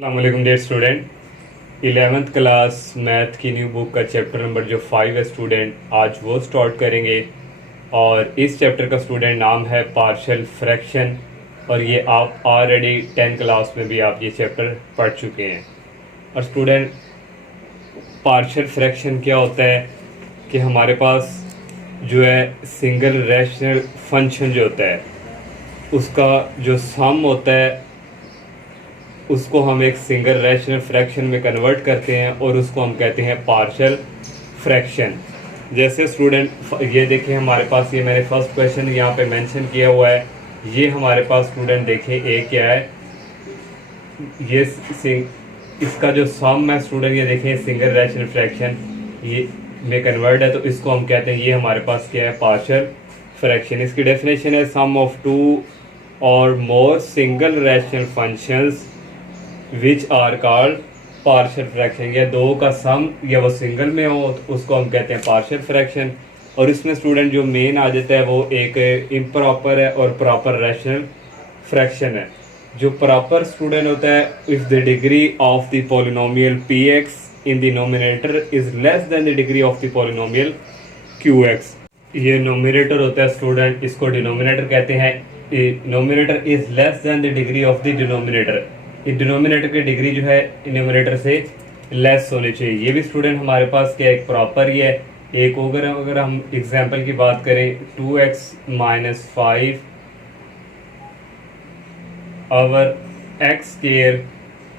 अस्सलामुअलैकुम dear student. 11th class math की new book का चैप्टर नंबर जो 5 है स्टूडेंट, आज वो स्टार्ट करेंगे। और इस चैप्टर का स्टूडेंट नाम है पार्शियल फ्रैक्शन। और ये आप ऑलरेडी 10th क्लास में भी आप ये चैप्टर पढ़ चुके हैं। और स्टूडेंट, पार्शियल फ्रैक्शन क्या होता है कि हमारे पास जो है सिंगल रैशनल फंक्शन जो होता है उसका जो सम होता है उसको हम एक सिंगल रैशनल फ्रैक्शन में कन्वर्ट करते हैं और उसको हम कहते हैं पार्शियल फ्रैक्शन। जैसे स्टूडेंट ये देखें, हमारे पास ये मैंने फर्स्ट क्वेश्चन यहाँ पे मेंशन किया हुआ है। ये हमारे पास स्टूडेंट देखें ए क्या है, ये इसका जो सम है स्टूडेंट, ये देखें सिंगल रैशनल फ्रैक्शन ये में कन्वर्ट है, तो इसको हम कहते हैं ये हमारे पास क्या है, पार्शियल फ्रैक्शन। इसकी डेफिनेशन है सम ऑफ टू और more single rational functions which are called partial fraction. या दो का सम या वो सिंगल में हो तो उसको हम कहते हैं पार्शियल फ्रैक्शन। और इसमें स्टूडेंट जो मेन आ जाता है वो एक इम्प्रॉपर है और प्रॉपर रैशनल फ्रैक्शन है। जो प्रॉपर स्टूडेंट होता है, if the degree of the polynomial P x in the nominator is less than the degree of the polynomial Q x. ये नोमिनेटर होता है स्टूडेंट, इसको डिनोमिनेटर कहते हैं। Nominator is less than the degree of the denominator. Denominator की degree जो है numerator से लेस होनी चाहिए। ये भी स्टूडेंट हमारे पास क्या एक प्रॉपर ही है। एक अगर हम एग्जांपल की बात करें, 2x - 5 और x स्क्वायर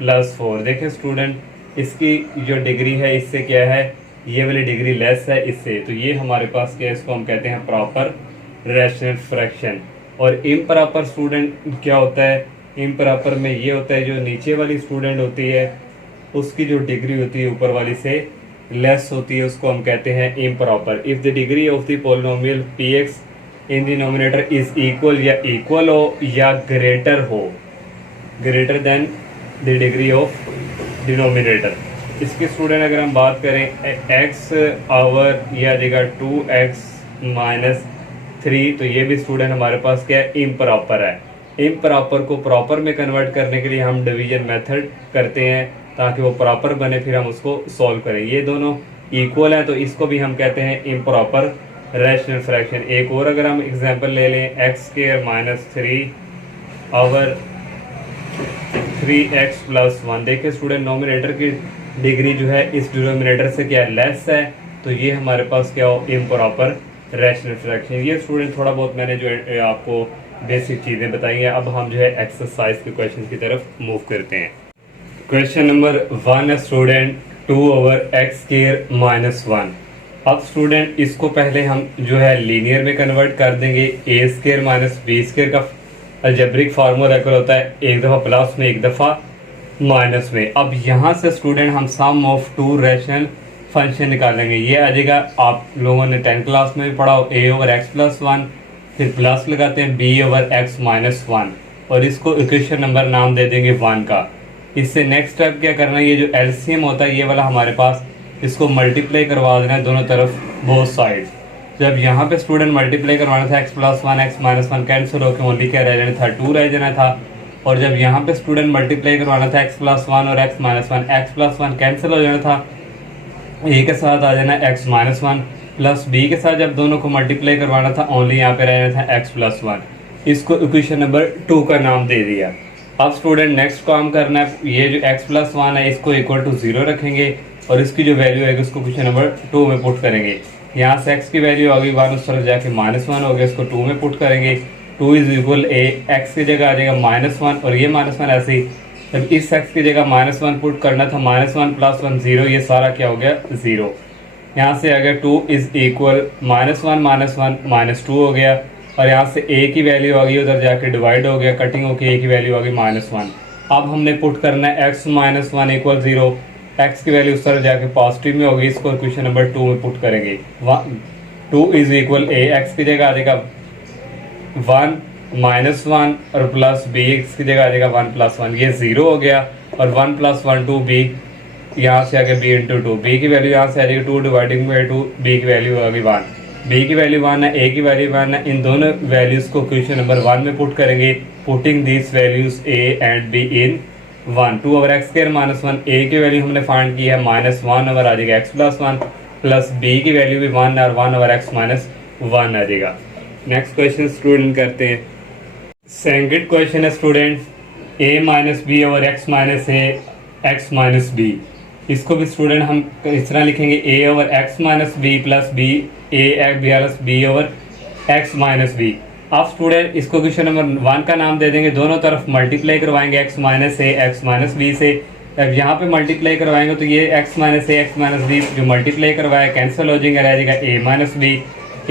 + 4। देखें स्टूडेंट, इसकी जो डिग्री है इससे क्या है, ये वाली डिग्री लेस है इससे, तो ये हमारे पास क्या है, इसको हम कहते हैं प्रॉपर रैशनल फ्रैक्शन। और इम्प्रॉपर स्टूडेंट क्या होता है, इम्प्रॉपर में ये होता है जो नीचे वाली स्टूडेंट होती है उसकी जो डिग्री होती है ऊपर वाली से लेस होती है, उसको हम कहते हैं improper. If the degree of the polynomial P x in the nominator is equal या इक्वल हो या ग्रेटर हो, greater than the degree of denominator. इसके स्टूडेंट अगर हम बात करें x आवर या जगह 2x - 3, तो ये भी स्टूडेंट हमारे पास क्या है, इम्प्रॉपर है। इम्प्रॉपर को प्रॉपर में कन्वर्ट करने के लिए हम डिवीजन मेथड करते हैं ताकि वो प्रॉपर बने, फिर हम उसको सॉल्व करें। ये दोनों इक्वल हैं तो इसको भी हम कहते हैं इम्प्रॉपर रैशनल फ्रैक्शन। एक और अगर हम एग्जांपल ले लें, x² - 3 और 3x + 1। देखिए स्टूडेंट, नोमिनेटर की डिग्री जो है इस डिनोमिनेटर से क्या लेस है, तो ये हमारे पास क्या हो, इम्प्रॉपर रैशनल फ्रैक्शन। ये स्टूडेंट थोड़ा बहुत मैंने जो आपको बेसिक चीज़ें बताई हैं। अब हम जो है एक्सरसाइज के क्वेश्चन की तरफ मूव करते हैं। क्वेश्चन नंबर 1 है स्टूडेंट, 2/x² - 1। अब स्टूडेंट इसको पहले हम जो है लीनियर में कन्वर्ट कर देंगे। a² - b² का अलजेब्रिक फार्मूला होता है एक दफ़ा प्लस में एक दफ़ा माइनस में। अब यहाँ से स्टूडेंट हम सम ऑफ टू रैशनल फंक्शन निकालेंगे। ये आ जाएगा, आप लोगों ने 10th क्लास में भी पढ़ा हो, a/x + 1, फिर प्लस लगाते हैं b/x - 1 और इसको इक्वेशन नंबर नाम दे देंगे 1 का। इससे नेक्स्ट स्टेप क्या करना है, ये जो एलसीएम होता है ये वाला हमारे पास, इसको मल्टीप्लाई करवा देना है दोनों तरफ, बोथ साइड। जब यहाँ पे स्टूडेंट मल्टीप्लाई करवाना था x + 1 x - 1 कैंसिल होकर ओनली क्या रह जाना था, 2 रह जाना था। और जब यहाँ पे स्टूडेंट मल्टीप्लाई करवाना था x + 1 और x - 1, x + 1 कैंसिल हो जाना था, a के साथ आ जाना x - 1 प्लस b के साथ जब दोनों को मल्टीप्लाई करवाना था ओनली यहाँ पे रहना था x + 1। इसको इक्वेशन नंबर 2 का नाम दे दिया। अब स्टूडेंट नेक्स्ट काम करना है, ये जो x + 1 है इसको इक्वल टू 0 रखेंगे और इसकी जो वैल्यू है उसको क्वेश्चन नंबर 2 में पुट करेंगे। यहाँ से x की वैल्यू आ गई 1, उस तरफ जाके -1 हो गया, इसको 2 में पुट करेंगे। 2 = a, x की जगह आ जाएगा -1 और ये -1 ऐसे ही। जब इस x की जगह -1 पुट करना था, -1 + 1 0, ये सारा क्या हो गया, 0। यहाँ से आ गया 2 = -1 - 2 हो गया और यहाँ से a की वैल्यू आ गई, उधर जाके डिवाइड हो गया, कटिंग होकर a की वैल्यू आ गई -1। अब हमने पुट करना है x - 1 = 0, x की वैल्यू उस तरह जाके पॉजिटिव में होगी, इसको क्वेश्चन नंबर 2 में पुट करेंगे। 2 = a, x की जगह आ जाएगा 1 -1 और प्लस b की जगह आ जाएगा 1 + 1, ये 0 हो गया। और 1 + 1 2 b, यहाँ से आ गया b × 2, b की वैल्यू यहाँ से आ जाएगी 2 / 2, b की वैल्यू आ गई 1, b की वैल्यू 1 है, a की वैल्यू 1 है। इन दोनों वैल्यूज़ को क्वेश्चन नंबर 1 में पुट करेंगे, putting this values a and b in 1, 2/x² -1, a की वैल्यू हमने फाइंड की है -1 ओवर आ जाएगा x+1 प्लस b की वैल्यू भी 1 और 1/x -1 आ जाएगा। नेक्स्ट क्वेश्चन स्टूडेंट करते हैं। सेकंड क्वेश्चन है student a - b over x - a x - b। इसको भी स्टूडेंट हम इस तरह लिखेंगे a over x - b plus b a plus b over x - b। अब स्टूडेंट इसको क्वेश्चन नंबर 1 का नाम दे देंगे, दोनों तरफ मल्टीप्लाई करवाएंगे x - a x - b से। अब यहाँ पे मल्टीप्लाई करवाएंगे तो ये x - a x - b जो मल्टीप्लाई करवाया कैंसिल हो जाएगा, रह जाएगा a - b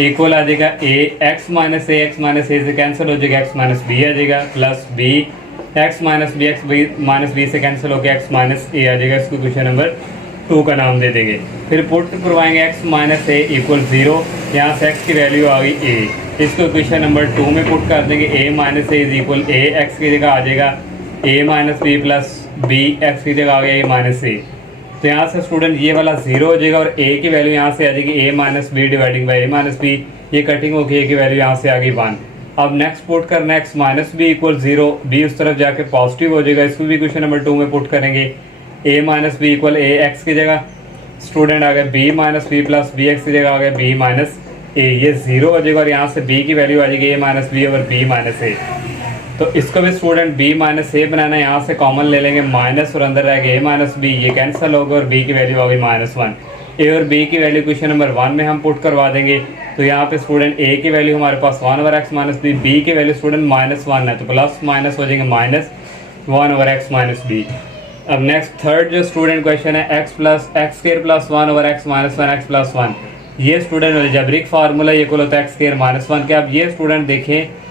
इक्वल आ जाएगा a x - a x - a से कैंसिल हो जाएगा x - b आ जाएगा प्लस b x - b से कैंसिल होकर x - a आ जाएगा। इसको क्वेश्चन नंबर 2 का नाम दे देंगे। फिर पुट करवाएंगे x - a इक्वल 0, यहाँ से x की वैल्यू आ गई a। इसको क्वेश्चन नंबर 2 में पुट कर देंगे a - a is equal a x की जगह आ जाएगा a - b plus b x की जगह आ गया a - a। तो यहाँ से स्टूडेंट ये वाला 0 हो जाएगा और a की वैल्यू यहाँ से आ जाएगी a - b dividing by a - b। ये कटिंग होगी, a की वैल्यू यहाँ से आ गई 1। अब नेक्स्ट पुट करना है x - b इक्वल 0, b उस तरफ जाके पॉजिटिव हो जाएगा। इसको भी क्वेश्चन नंबर 2 में पुट करेंगे a - b equal a x की जगह स्टूडेंट आ गया b - b plus b x की जगह आ गया b - a। ये 0 हो जाएगा और यहाँ से b की वैल्यू आ जाएगी a - b over b - a। तो इसको भी स्टूडेंट b - a बनाना है, यहाँ से कॉमन ले लेंगे माइनस और अंदर रहेगा a - b, ये कैंसिल होगा और b की वैल्यू आ गई -1। a और b की वैल्यू क्वेश्चन नंबर 1 में हम पुट करवा देंगे। तो यहाँ पे स्टूडेंट a की वैल्यू हमारे पास 1 ओवर x - b, b की वैल्यू स्टूडेंट -1 है तो प्लस माइनस हो जाएंगे -1 ओवर x - b। अब नेक्स्ट थर्ड जो स्टूडेंट क्वेश्चन है x plus x² plus 1 over x - 1 x plus 1। ये स्टूडेंट अलजेब्रिक फार्मूला ये इक्वल होता है x² - 1 के। अब ये स्टूडेंट देखें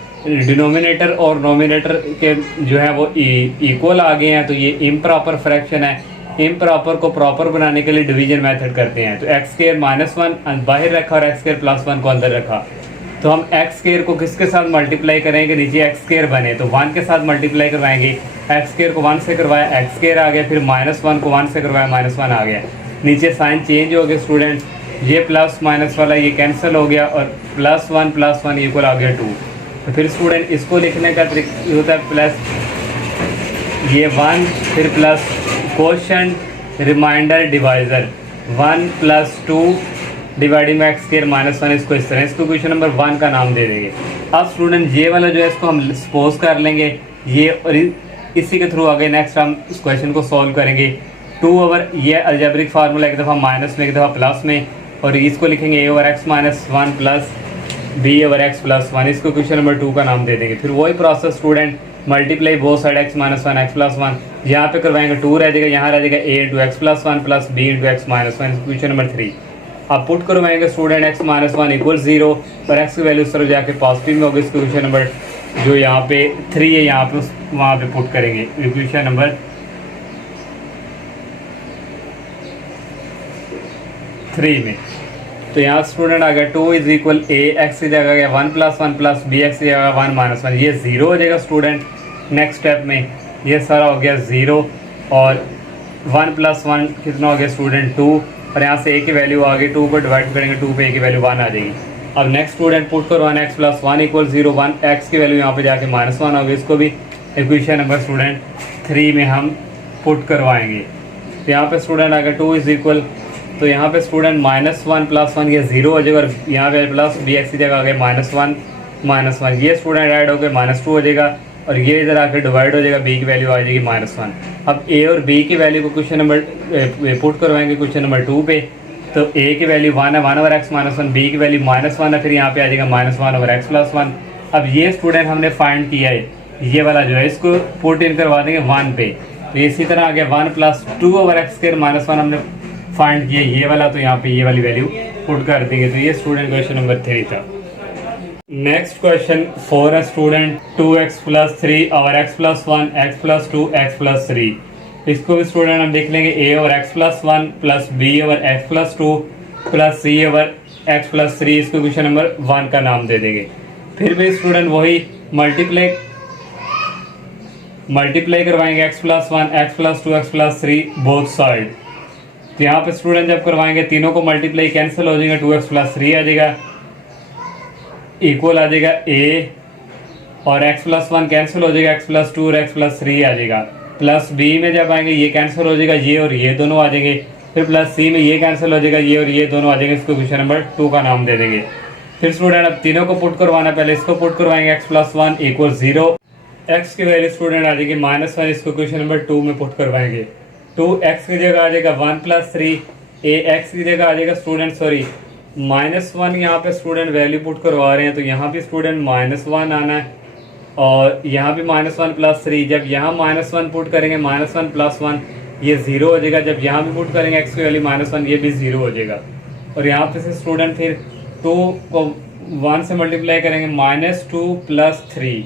डिनोमिनेटर और नोमिनेटर के जो है वो इक्वल आ गए हैं, तो ये इम्प्रॉपर फ्रैक्शन है। इम्प्रॉपर को प्रॉपर बनाने के लिए डिवीजन मेथड करते हैं। तो x² - 1 बाहर रखा और x² प्लस 1 को अंदर रखा। तो हम x² को किसके साथ मल्टीप्लाई करेंगे, नीचे x² बने तो 1 के साथ मल्टीप्लाई करवाएंगे। x² को 1 से करवाया x² आ गया, फिर -1 को 1 से करवाया -1 आ गया। नीचे साइन चेंज हो गया स्टूडेंट, ये प्लस माइनस वाला ये कैंसिल हो गया और +1 इक्वल आ गया 2। तो फिर स्टूडेंट इसको लिखने का तरीका होता है प्लस ये 1 फिर plus quotient remainder divisor 1 + 2 dividing by x² - 1। इसको इस तरह इसको क्वेश्चन नंबर 1 का नाम दे देंगे। अब स्टूडेंट ये वाला जो है इसको हम सपोज कर लेंगे ये और इसी के थ्रू आगे नेक्स्ट हम इस क्वेश्चन को सॉल्व करेंगे। 2 ओवर ये अलजेब्रिक फार्मूला एक दफ़ा माइनस में एक दफ़ा प्लस में, और इसको लिखेंगे a over x - 1 plus b over x plus 1। इसको क्वेश्चन नंबर 2 का नाम दे देंगे। फिर वही process student multiply both side x - 1 x plus 1, यहाँ पे करवाएंगे 2 रह जाएगा, यहाँ रह जाएगा a into X plus 1 plus b into x - 1। Question number 3 अब पुट करवाएंगे स्टूडेंट x - 1 इक्वल 0 और x की वैल्यू उस तरफ जाके पॉजिटिव में होगी। इसको क्वेश्चन नंबर जो यहाँ पे 3 है यहाँ पे वहाँ पे पुट करेंगे क्वेश्चन नंबर 3 में। तो यहाँ स्टूडेंट आ गया 2 इज इक्वल a x की जगह गया 1 + 1 प्लस b x की जगह 1 - 1, ये 0 हो जाएगा स्टूडेंट। नेक्स्ट स्टेप में ये सारा हो गया 0 और 1 + 1 कितना हो गया स्टूडेंट 2, और यहाँ से a की वैल्यू आ गई 2 को डिवाइड करेंगे 2 पे a की वैल्यू 1 आ जाएगी। अब नेक्स्ट स्टूडेंट पुट करो 1x + 1 इक्वल 0, 1 x की वैल्यू यहाँ पे जाके -1 होगी। इसको भी इक्वेशन नंबर स्टूडेंट 3 में हम पुट करवाएंगे। तो यहाँ पे स्टूडेंट आ गया 2 इज इक्वल, तो यहाँ पे स्टूडेंट -1 + 1 ये 0 हो जाएगा और यहाँ पे प्लस b x की जगह आ गया -1 -1, ये स्टूडेंट ऐड हो गए -2 हो जाएगा और ये इधर आकर डिवाइड हो जाएगा, b की वैल्यू आ जाएगी -1। अब a और b की वैल्यू को क्वेश्चन नंबर पुट करवाएंगे क्वेश्चन नंबर 2 पे। तो a की वैल्यू 1 है 1 ओवर x - 1, b की वैल्यू -1 है, फिर यहाँ पे आ जाएगा -1 ओवर x प्लस 1। अब ये स्टूडेंट हमने फाइंड किया है, ये वाला जो है इसको पुट इन करवा देंगे 1 पे। तो इसी तरह आ गया 1 + 2 ओवर x² - 1 हमने फाइंड किया ये वाला, तो यहाँ पे ये वाली वैल्यू पुट कर देंगे। तो ये स्टूडेंट क्वेश्चन नंबर 3 था। नेक्स्ट क्वेश्चन 4 है student 2x + 3 over x plus 1 x + 2 x + 3। इसको भी स्टूडेंट हम देख लेंगे a over x plus 1 plus b over x plus 2 plus c over x plus 3। इसको क्वेश्चन नंबर 1 का नाम दे देंगे। फिर भी स्टूडेंट वही मल्टीप्लाई करवाएंगे x + 1 x + 2 x + 3 both side. तो यहाँ पे स्टूडेंट जब करवाएंगे तीनों को मल्टीप्लाई कैंसिल हो जाएगा, 2x + 3 आ जाएगा इक्वल आ जाएगा a और x + 1 कैंसिल हो जाएगा, x + 2 और x + 3 आ जाएगा। प्लस बी में जब आएंगे ये कैंसिल हो जाएगा, ये और ये दोनों आ जाएंगे। फिर प्लस सी में ये कैंसिल हो जाएगा, ये और ये दोनों आ जाएंगे। इसको क्वेश्चन नंबर 2 का नाम दे देंगे। फिर स्टूडेंट अब तीनों को पुट करवाना, पहले इसको पुट करवाएंगे x प्लस 1 इक्वल 0। x की वैल्यू स्टूडेंट आ जाएगी -1, इसको क्वेश्चन नंबर 2 में पुट करवाएंगे। 2x की जगह आ जाएगा 1 प्लस 3, ax की जगह आ जाएगा स्टूडेंट -1। यहाँ पे स्टूडेंट वैल्यू पुट करवा रहे हैं तो यहाँ भी स्टूडेंट -1 आना है और यहाँ भी -1 प्लस 3। जब यहाँ -1 पुट करेंगे -1 प्लस 1 ये 0 हो जाएगा। जब यहाँ भी पुट करेंगे x की वैल्यू -1 ये भी 0 हो जाएगा। और यहाँ पे से स्टूडेंट फिर 2 को 1 से मल्टीप्लाई करेंगे -2 प्लस 3,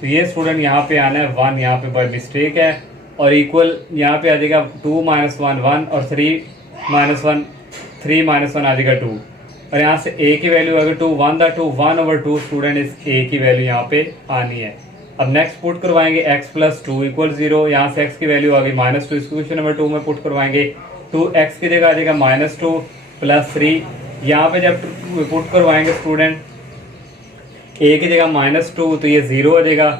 तो ये स्टूडेंट यहाँ पे आना है 1, यहाँ पे बाय मिस्टेक है। और इक्वल यहाँ पे आ जाएगा 2 - 1 1 और 3 - 1 आ जाएगा 2। और यहाँ से a की वैल्यू अगर 2 1 था 2 1/2 स्टूडेंट इस a की वैल्यू यहाँ पे आनी है। अब नेक्स्ट पुट करवाएंगे x प्लस 2 इक्वल 0। यहाँ से x की वैल्यू आ गई -2, इसको क्वेश्चन नंबर 2 में पुट करवाएंगे। 2x की जगह आ जाएगा -2 प्लस 3। यहाँ पे जब पुट करवाएंगे स्टूडेंट a की जगह -2 तो ये 0 हो जाएगा।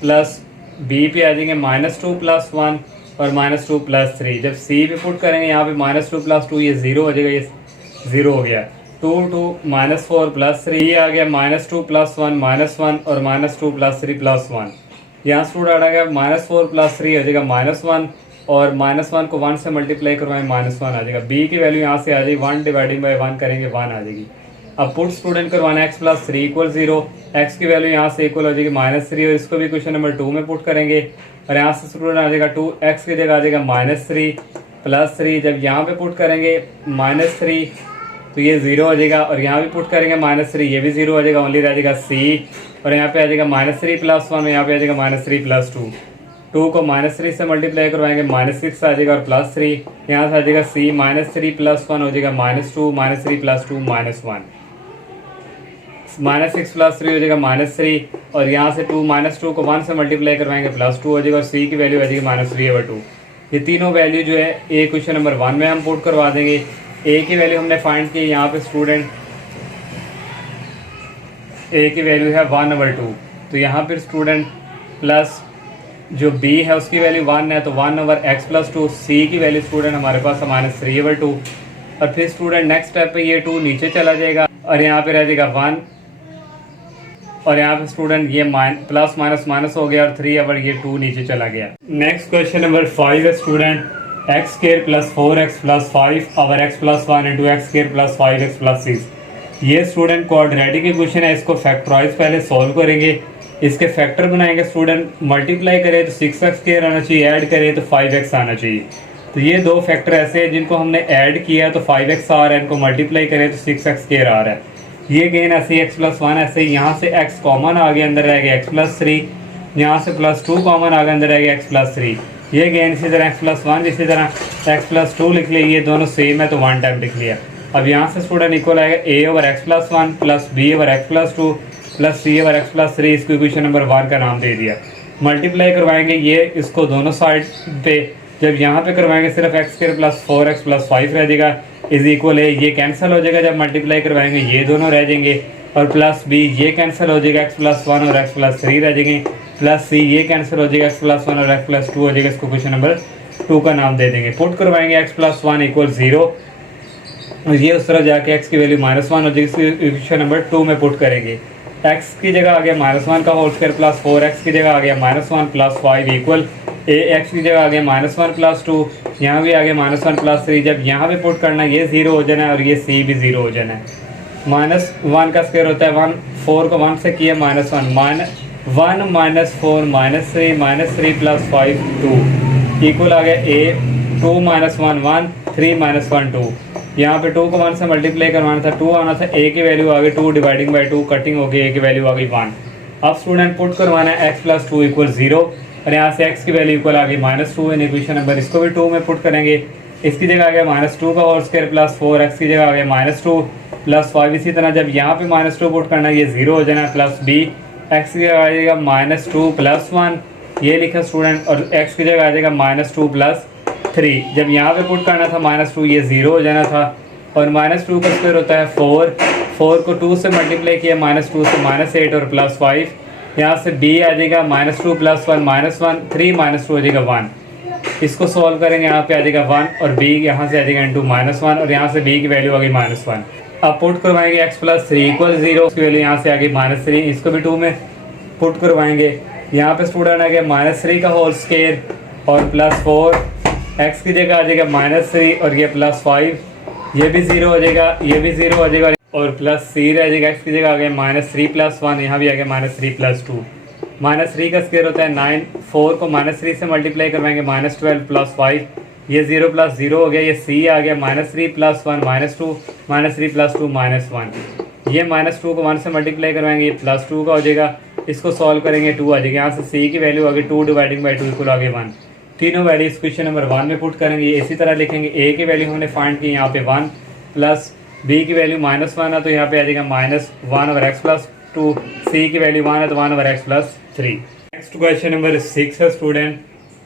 प्लस b पे आ जाएंगे -2 प्लस 1 और -2 प्लस 3। जब c पे पुट करेंगे यहाँ पे -2 प्लस 2 ये 0 हो जाएगा, ये 0 हो गया। 2 2 -4 प्लस 3 ये आ गया -2 प्लस 1 -1 और -2 प्लस 3 प्लस 1। यहाँ स्टूडेंट आ गया -4 प्लस 3 हो जाएगा -1 और -1 को 1 से मल्टीप्लाई करवाएं -1 आ जाएगा। b की वैल्यू यहाँ से आ जाएगी 1 डिवाइडिंग बाई 1 करेंगे 1 आ जाएगी। अब पुट स्टूडेंट करवाना x प्लस 3 इक्वल 0। x की वैल्यू यहाँ से इक्वल हो जाएगी -3 और इसको भी क्वेश्चन नंबर 2 में पुट करेंगे। और यहाँ से स्टूडेंट आ जाएगा 2x की जगह आ जाएगा -3 प्लस 3। जब यहाँ पे पुट करेंगे -3 तो ये 0 हो जाएगा और यहाँ भी पुट करेंगे -3 ये भी 0 हो जाएगा, ओनली रह जाएगा c। और यहाँ पे आ जाएगा -3 प्लस 1 और यहाँ पे आ जाएगा -3 प्लस 2। 2 को -3 से मल्टीप्लाई करवाएंगे -6 आ जाएगा और प्लस 3। यहाँ से आ जाएगा c -3 प्लस 1 हो जाएगा -2 -3 प्लस 2 -1। -6 प्लस 3 हो जाएगा -3 और यहाँ से 2 को 1 से मल्टीप्लाई करवाएंगे प्लस 2 हो जाएगा और c की वैल्यू आ जाएगी -3/2। ये तीनों वैल्यू जो है a क्वेश्चन नंबर 1 में हम पुट करवा देंगे। a की वैल्यू हमने फाइंड की, यहाँ पे स्टूडेंट a की वैल्यू है 1/2। तो यहाँ पर स्टूडेंट प्लस जो b है उसकी वैल्यू 1 है तो 1/x प्लस 2। c की वैल्यू स्टूडेंट हमारे पास है -3/2। और फिर स्टूडेंट नेक्स्ट स्टेप पे ये 2 नीचे चला जाएगा और यहाँ पे रह जाएगा 1 और यहाँ पे स्टूडेंट ये प्लस माइनस माइनस हो गया और 3 ये 2 नीचे चला गया। नेक्स्ट क्वेश्चन नंबर 5 है student x square plus 4x plus 5 और x plus 1 into x square plus 5x plus 6। ये स्टूडेंट क्वाड्रेटिक इक्वेशन है, इसको फैक्टराइज पहले सॉल्व करेंगे, इसके फैक्टर बनाएंगे स्टूडेंट। मल्टीप्लाई करें तो 6x स्क्वायर आना चाहिए, ऐड करें तो 5x आना चाहिए। तो ये दो फैक्टर ऐसे हैं जिनको हमने ऐड किया तो 5x आ रहा है, इनको मल्टीप्लाई करें तो 6x स्क्वायर आ रहा है। ये गेन ऐसे x प्लस 1 ऐसे यहाँ से x कॉमन आ गया, अंदर रह गया x प्लस 3, यहाँ से प्लस 2 कॉमन आ गया, अंदर रह गया x प्लस 3। ये गेन इसी तरह x प्लस 1 इसी तरह x प्लस 2 लिख लिया, ये दोनों सेम है तो 1 टाइम लिख लिया। अब यहाँ से स्टूडेंट इक्वल आएगा a over x plus 1 plus b over x plus 2 plus c over x plus 3। इसको इक्वेशन नंबर 1 का नाम दे दिया। मल्टीप्लाई करवाएंगे ये इसको दोनों साइड पे, जब यहाँ पे करवाएंगे सिर्फ x square plus 4x plus 5 रह जाएगा इज इक्वल है, ये कैंसिल हो जाएगा। जब मल्टीप्लाई करवाएंगे ये दोनों रह जाएंगे और प्लस b ये कैंसिल हो जाएगा, x प्लस 1 और x प्लस 3 रह जाएंगे, प्लस c ये कैंसिल हो जाएगा, x प्लस 1 और x प्लस 2 हो जाएगा। इसको क्वेश्चन नंबर 2 का नाम दे देंगे। पुट करवाएंगे x प्लस 1 इक्वल 0 और ये उस तरह जाके x की वैल्यू -1 हो जाएगी, क्वेश्चन नंबर 2 में पुट करेंगे। x की जगह आ गया -1 का होल स्क्वायर प्लस 4x की जगह आ गया -1 प्लस 5 इक्वल ax की जगह आ गया -1 प्लस 2, यहाँ भी आ गया -1 प्लस 3। जब यहाँ पे पुट करना है ये 0 हो जाना है और ये c भी 0 हो जाना है। -1 का स्क्वायर होता है 1, 4 को 1 से किया -1, 1 -4 -3 प्लस 5 2 इक्वल आ गया a 2 -1 1 3 -1 2। यहाँ पे 2 को 1 से मल्टीप्लाई करवाना था, 2 आना था, a की वैल्यू आ गई 2 डिवाइडिंग बाई 2 कटिंग हो गई, a की वैल्यू आ गई 1। अब स्टूडेंट पुट करवाना है x प्लस 2 इक्वल 0 और यहाँ से x की वैल्यू इक्वल आ गई -2 इन इक्वेशन नंबर, इसको भी 2 में पुट करेंगे। इसकी जगह आ गया -2 का होल स्क्वायर प्लस 4x की जगह आ गया -2 प्लस 5। इसी तरह जब यहाँ पे -2 पुट करना है ये 0 हो जाना है, प्लस b x की जगह आ जाएगा -2 प्लस 1 ये लिखा स्टूडेंट और x की जगह आ जाएगा -2 प्लस 3। जब यहाँ पे पुट करना था -2 ये 0 हो जाना था और -2 का स्क्वायर होता है 4, 4 को 2 से मल्टीप्लाई किया -2 से -8 और प्लस 5। यहाँ से b आ जाएगा -2 प्लस 1 -1 3 -2 हो जाएगा 1। इसको सॉल्व करेंगे, यहाँ पे आ जाएगा 1 और b यहाँ से आ जाएगा इंटू -1 और यहाँ से b की वैल्यू आ गई -1। अब पुट करवाएंगे x + 3 = 0, इसकी वैल्यू यहाँ से आ गई -3, इसको भी 2 में पुट करवाएंगे। यहाँ पे स्टूडेंट आ गया -3 का होल स्क्वायर और +4, x की जगह आ जाएगा -3 और ये +5, ये भी 0 हो जाएगा, ये भी 0 हो जाएगा और +3 रह जाएगा। x की जगह आ गया -3 + 1, यहाँ भी आ गया -3 + 2। -3 का स्क्वायर होता है 9, 4 को -3 से मल्टीप्लाई करवाएंगे -12 + 5, ये 0 + 0 हो गया, ये c आ गया -3 + 1 -2, -3 + 2 -1, ये -2 को 1 से मल्टीप्लाई करवाएंगे, ये +2 का हो जाएगा। इसको सॉल्व करेंगे 2 आ जाएगा, यहाँ से c की वैल्यू आ गई 2 / 2 इक्वल आ गया 1। तीनों वैल्यू क्वेश्चन नंबर 1 में पुट करेंगे। इसी तरह लिखेंगे a की वैल्यू हमने फाइंड की यहाँ पे 1 प्लस b की वैल्यू -1 है तो यहाँ पे आ जाएगा -1/x + 2, c की वैल्यू 1 है तो 1/x + 3। नेक्स्ट क्वेश्चन नंबर 6 है स्टूडेंट,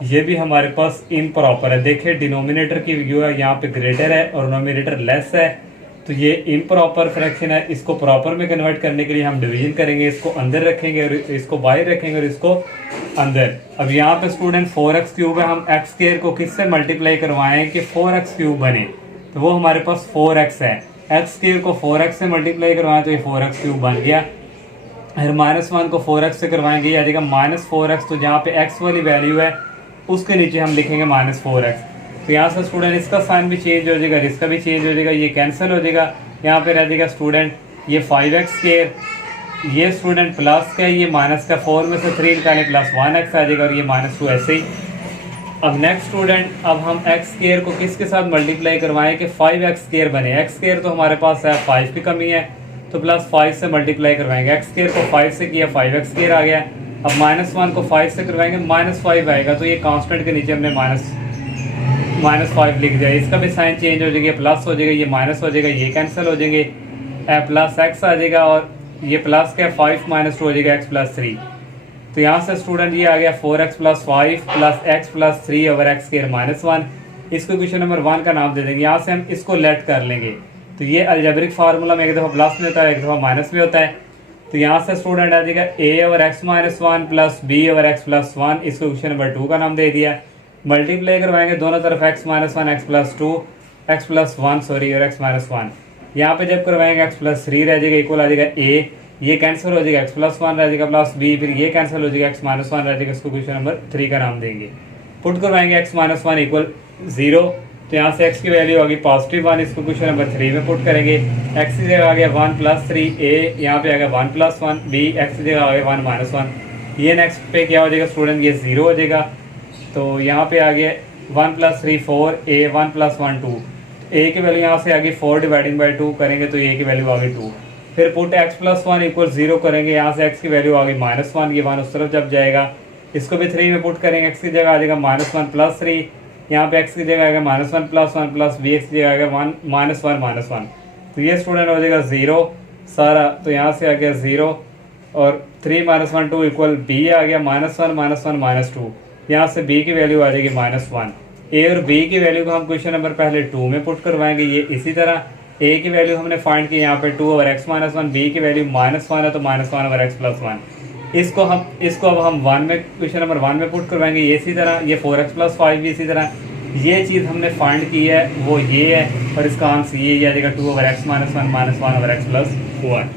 ये भी हमारे पास इम्प्रॉपर है। देखिए डिनोमिनेटर की वैल्यू है यहाँ पे ग्रेटर है और नोमिनेटर लेस है, तो ये इम्प्रॉपर फ्रैक्शन है। इसको प्रॉपर में कन्वर्ट करने के लिए हम डिवीजन करेंगे, इसको अंदर रखेंगे और इसको बाहर रखेंगे और इसको अंदर। अब यहाँ पे स्टूडेंट 4x³ है, हम x² को किससे मल्टीप्लाई करवाएं कि 4x³ बने, तो वो हमारे पास 4x है। x² को 4x से मल्टीप्लाई करवाएं तो ये 4x³ बन गया। फिर -1 को 4x से करवाएंगे, ये आ जाएगा -4x, तो जहाँ पे x वाली वैल्यू है उसके नीचे हम लिखेंगे -4x। तो यहाँ से स्टूडेंट इसका साइन भी चेंज हो जाएगा, इसका भी चेंज हो जाएगा, ये कैंसिल हो जाएगा। यहाँ पे रह जाएगा स्टूडेंट ये 5x², ये स्टूडेंट प्लस का, ये माइनस का, 4 में से 3 निकालें +1x आ जाएगा और ये -2 ऐसे ही। अब नेक्स्ट स्टूडेंट, अब हम x² को किसके साथ मल्टीप्लाई करवाएं कि 5x² बने। x² तो हमारे पास है 5 की कमी है तो +5 से मल्टीप्लाई करवाएंगे। x² को 5 से किया 5x² आ गया। अब -1 को 5 से करवाएंगे -5 आएगा, तो ये कांस्टेंट के नीचे हमने -5 लिख दिया। इसका भी साइन चेंज हो जाएगा, प्लस हो जाएगा, ये माइनस हो जाएगा, ये कैंसिल हो जाएंगे, +x आ जाएगा और ये प्लस का 5 - 2 हो जाएगा x + 3। तो यहाँ से स्टूडेंट ये आ गया 4x + 5 + x + 3/x² -1। इसको क्वेश्चन नंबर 1 का नाम दे देंगे। यहाँ से हम इसको लेट कर लेंगे, तो ये अलजेब्रिक फार्मूला में एक दफ़ा प्लस में होता है, एक दफ़ा माइनस में होता है। तो यहाँ से स्टूडेंट आ जाएगा a/x - 1 + b/x + 1, इसको क्वेश्चन नंबर 2 का नाम दे दिया। मल्टीप्लाई करवाएंगे दोनों तरफ x - 1 x + 2 x + 1 सॉरी और x - 1। यहाँ पे जब करवाएंगे x + 3 रह जाएगा, इक्वल आ जाएगा a, ये कैंसिल हो जाएगा, x + 1 रह जाएगा प्लस b, फिर ये कैंसिल हो जाएगा, x - 1 रह जाएगा, इसको क्वेश्चन नंबर 3 का नाम देंगे। पुट करवाएंगे x - 1 = 0, तो यहाँ से x की वैल्यू आ गई +1, इसको क्वेश्चन नंबर 3 में पुट करेंगे। x की जगह आ गया 1 + 3 a, यहाँ पे आ गया 1 + 1 b, x की जगह आ गया 1 - 1, ये नेक्स्ट पे क्या हो जाएगा स्टूडेंट, ये 0 हो जाएगा। तो यहाँ पे आ गया 1 + 3 4 a, 1 + 1 2, a की वैल्यू यहाँ से आ गई 4 / 2 करेंगे तो a की वैल्यू आ गई 2। फिर पुट x + 1 = 0 करेंगे, यहाँ से x की वैल्यू आ गई -1, ये 1 उस तरफ जब जाएगा, इसको भी 3 में पुट करेंगे, x की जगह आ जाएगा -1 + 3, यहाँ पे x की जगह आएगा -1 + 1 प्लस b, x की जगह आएगा 1 - 1, तो ये स्टूडेंट हो जाएगा 0 सारा, तो यहाँ से आ गया 0 और 3 - 1 2 इक्वल b आ गया -1 - 1 -2, यहाँ से b की वैल्यू आ जाएगी -1। a और b की वैल्यू को हम क्वेश्चन नंबर पहले 2 में पुट करवाएंगे। ये इसी तरह a की वैल्यू हमने फाइंड की यहाँ पे 2/x - 1, b की वैल्यू -1 है तो -1/x + 1। इसको अब हम 1 में क्वेश्चन नंबर 1 में पुट करवाएंगे। ये इसी तरह ये 4x + 5 भी इसी तरह, ये चीज़ हमने फाइंड की है वो ये है और इसका आंसर ये आ जाएगा 2/x - 1 -1/x + 1।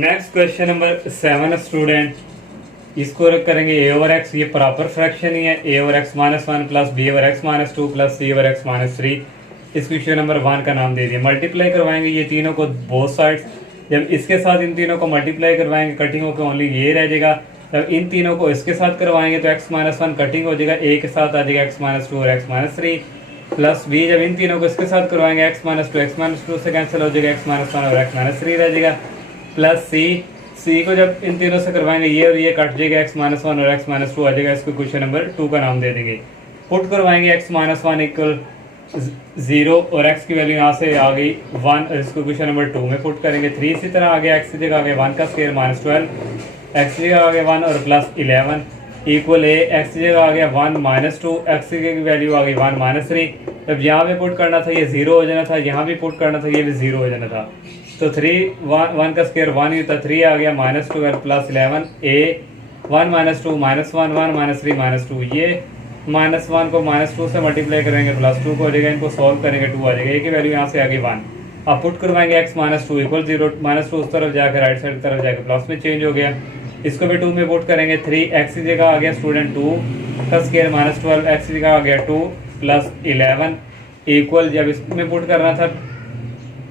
Next question number 7 student, इसको करेंगे a/x, ये प्रॉपर फ्रैक्शन ही है, a/x - 1 + b/x - 2 + c/x - 3, इस क्वेश्चन नंबर 1 का नाम दे दिया। मल्टीप्लाई करवाएंगे ये तीनों को बोथ साइड्स, जब इसके साथ इन तीनों को मल्टीप्लाई करवाएंगे कटिंग होकर ओनली ये रह जाएगा, जब इन तीनों को इसके साथ करवाएंगे तो x - 1 कटिंग हो जाएगा, a के साथ आ जाएगा x - 2 और x - 3 प्लस b, जब इन तीनों को इसके साथ करवाएंगे x - 2 से कैंसिल हो जाएगा, x - 1 और x - 3 रह जाएगा, प्लस c को जब इन तीनों से करवाएंगे ये और ये कट जाएगा, x - 1 और x - 2 आ जाएगा, इसको क्वेश्चन नंबर 2 का नाम दे देंगे। पुट करवाएंगे x - 1 = 0 और x की वैल्यू यहाँ से आ गई 1 और इसको क्वेश्चन नंबर 2 में पुट करेंगे। 3 इसी तरह आ गया, x की जगह आ गया 1 का स्क्वायर -12, x की जगह आ गया 1 और +11 इक्वल a, x की जगह आ गया 1 - 2, x की वैल्यू आ गई 1 - 3, जब यहाँ पे पुट करना था ये 0 हो जाना था, यहाँ भी पुट करना था ये भी 0 हो जाना था, तो 1 का स्क्वायर 1 ही होता, 3 आ गया -12 +11 a 1 - 2 -1 1 - 3 -2, ये -1 को -2 से मल्टीप्लाई करेंगे +2 को हो जाएगा, इनको सॉल्व करेंगे 2 आ जाएगा, ए की वैल्यू यहाँ से आगे 1। अब पुट करवाएंगे x -2 = 0, -2 उस तरफ जाकर राइट साइड की तरफ जाकर प्लस में चेंज हो गया। इसको भी 2 में पुट करेंगे, 3x की जगह आ गया स्टूडेंट 2 का स्क्वायर -12, x की जगह आ गया 2 + 11 इक्वल, जब इसमें पुट करना था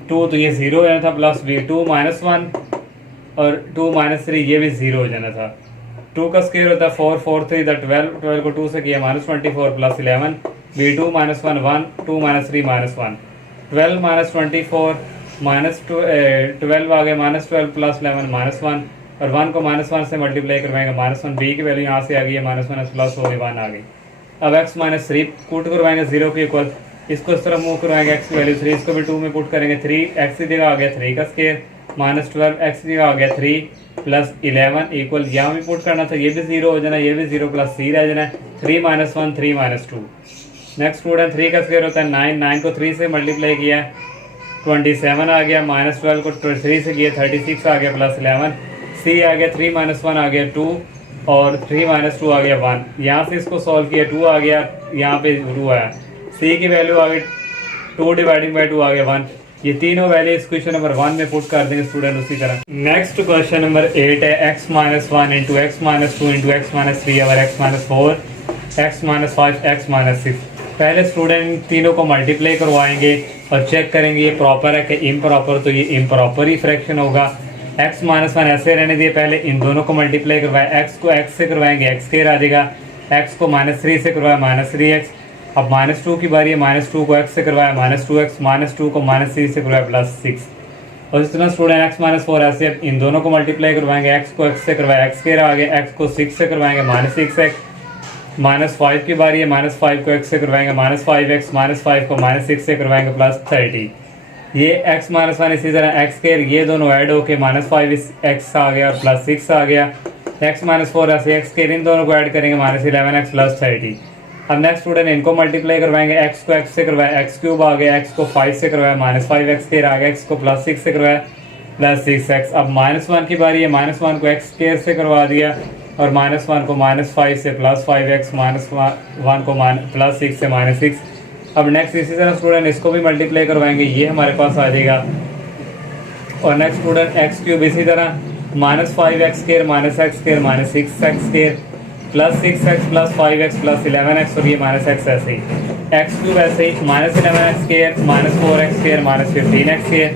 2 तो ये 0 हो जाना था, प्लस b 2 -1 और 2 -3 ये भी 0 हो जाना था। 2 का स्क्वायर होता है 4 4 3 12, 12 को 2 से किया -24 + 11 b2 -1 1 2 -3 -1 12 -24 -12 आ गया, -12 + 11 -1 और 1 को -1 से मल्टीप्लाई करवाएंगे, -1 b की वैल्यू यहाँ से आ गई है, -1 प्लस हो गई 1 आ गई। अब x -3 पुट करवाएंगे 0 के इक्वल, इसको इस तरफ मूव करवाएंगे, x की वैल्यू 3, इसको भी 2 में पुट करेंगे, 3x की जगह आ गया 3 का स्क्वायर -12, x की जगह आ गया 3 + 11 इक्वल, यहाँ भी पुट करना था, ये भी 0 हो जाना, ये भी 0 प्लस c रह जाना, 3 -1 3 -2। नेक्स्ट स्टूडेंट 3 का स्क्वायर होता है 9, 9 को 3 से मल्टीप्लाई किया 27 आ गया, -12 को 3 से किया 36 आ गया, + 11 c आ गया 3 -1 आ गया 2 और 3 -2 आ गया 1। यहाँ से इसको सॉल्व किया 2 आ गया, यहाँ पे 2 आया, c की वैल्यू आ गई 2 / 2 आ गया 1। ये तीनों वैल्यू इस क्वेश्चन नंबर 1 में पुट कर देंगे स्टूडेंट उसी तरह। नेक्स्ट क्वेश्चन नंबर 8 है x - 1 × x - 2 × x - 3 और x - 4 x - 5 x - 6। पहले स्टूडेंट तीनों को मल्टीप्लाई करवाएंगे और चेक करेंगे ये प्रॉपर है कि इम्प्रॉपर, तो ये इम्प्रॉपर ही फ्रैक्शन होगा। x - 1 ऐसे रहने दिए, पहले इन दोनों को मल्टीप्लाई करवाए, x को x से करवाएंगे x² आ जाएगा, x को -3 से करवाया -3x। अब -2 की बारी है, -2 को x से करवाया -2x, -2 को -3 से करवाया +6। और इस तरह स्टूडेंट x - 4 ऐसे अब इन दोनों को मल्टीप्लाई करवाएंगे, x को x से करवाया x² आ गया, x को 6 से करवाएंगे -6x। -5 की बारी है, -5 को x से करवाएंगे -5x, -5 को -6 से करवाएंगे +30। ये x - 1 इसी तरह x², ये दोनों ऐड होके -5x आ गया और +6 आ गया, x - 4 ऐसे x² इन दोनों को ऐड करेंगे -11x +30। अब नेक्स्ट स्टूडेंट इनको मल्टीप्लाई करवाएंगे, x को x से करवाया x³ आ गया, x को 5 से करवाया -5x² आ गया, x को +6 से करवाया +6x। अब -1 की बारी है, -1 को x² से करवा दिया और -1 को -5 से +5x, -1 को +6 से -6। अब नेक्स्ट इसी तरह स्टूडेंट इसको भी मल्टीप्लाई करवाएंगे, ये हमारे पास आ जाएगा। और नेक्स्ट स्टूडेंट x³ इसी तरह -5x² -x² -6x² +6x +5x +11x और ये -x ऐसे ही, x³ ऐसे ही -11x² -4x² -15x²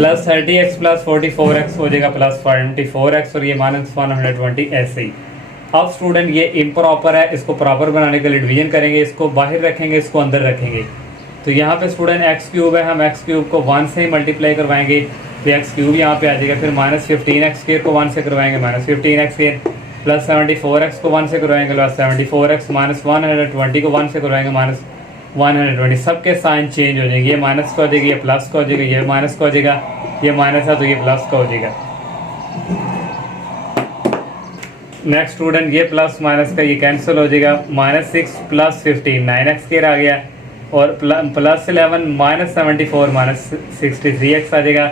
+30x +44x हो जाएगा +24x और ये -120 ऐसे ही। अब स्टूडेंट ये इम्प्रॉपर है, इसको प्रॉपर बनाने के लिए डिवीजन करेंगे, इसको बाहर रखेंगे, इसको अंदर रखेंगे। तो यहाँ पे स्टूडेंट x³ है, हम x³ को 1 से ही मल्टीप्लाई करवाएंगे तो x³ यहाँ पे आ जाएगा, फिर -15x² को 1 से करवाएंगे -15x² +74x को 1 से करवाएंगे +74x, -120 को 1 से करवाएंगे -120। सबके साइन चेंज हो जाएंगे, ये माइनस का हो जाएगा, ये प्लस का हो जाएगा, ये माइनस का हो जाएगा, ये माइनस है तो ये प्लस का हो जाएगा। नेक्स्ट स्टूडेंट ये प्लस माइनस का ये कैंसिल हो जाएगा, -6 + 15 9x² आ गया और +11 -74 -63x आ जाएगा,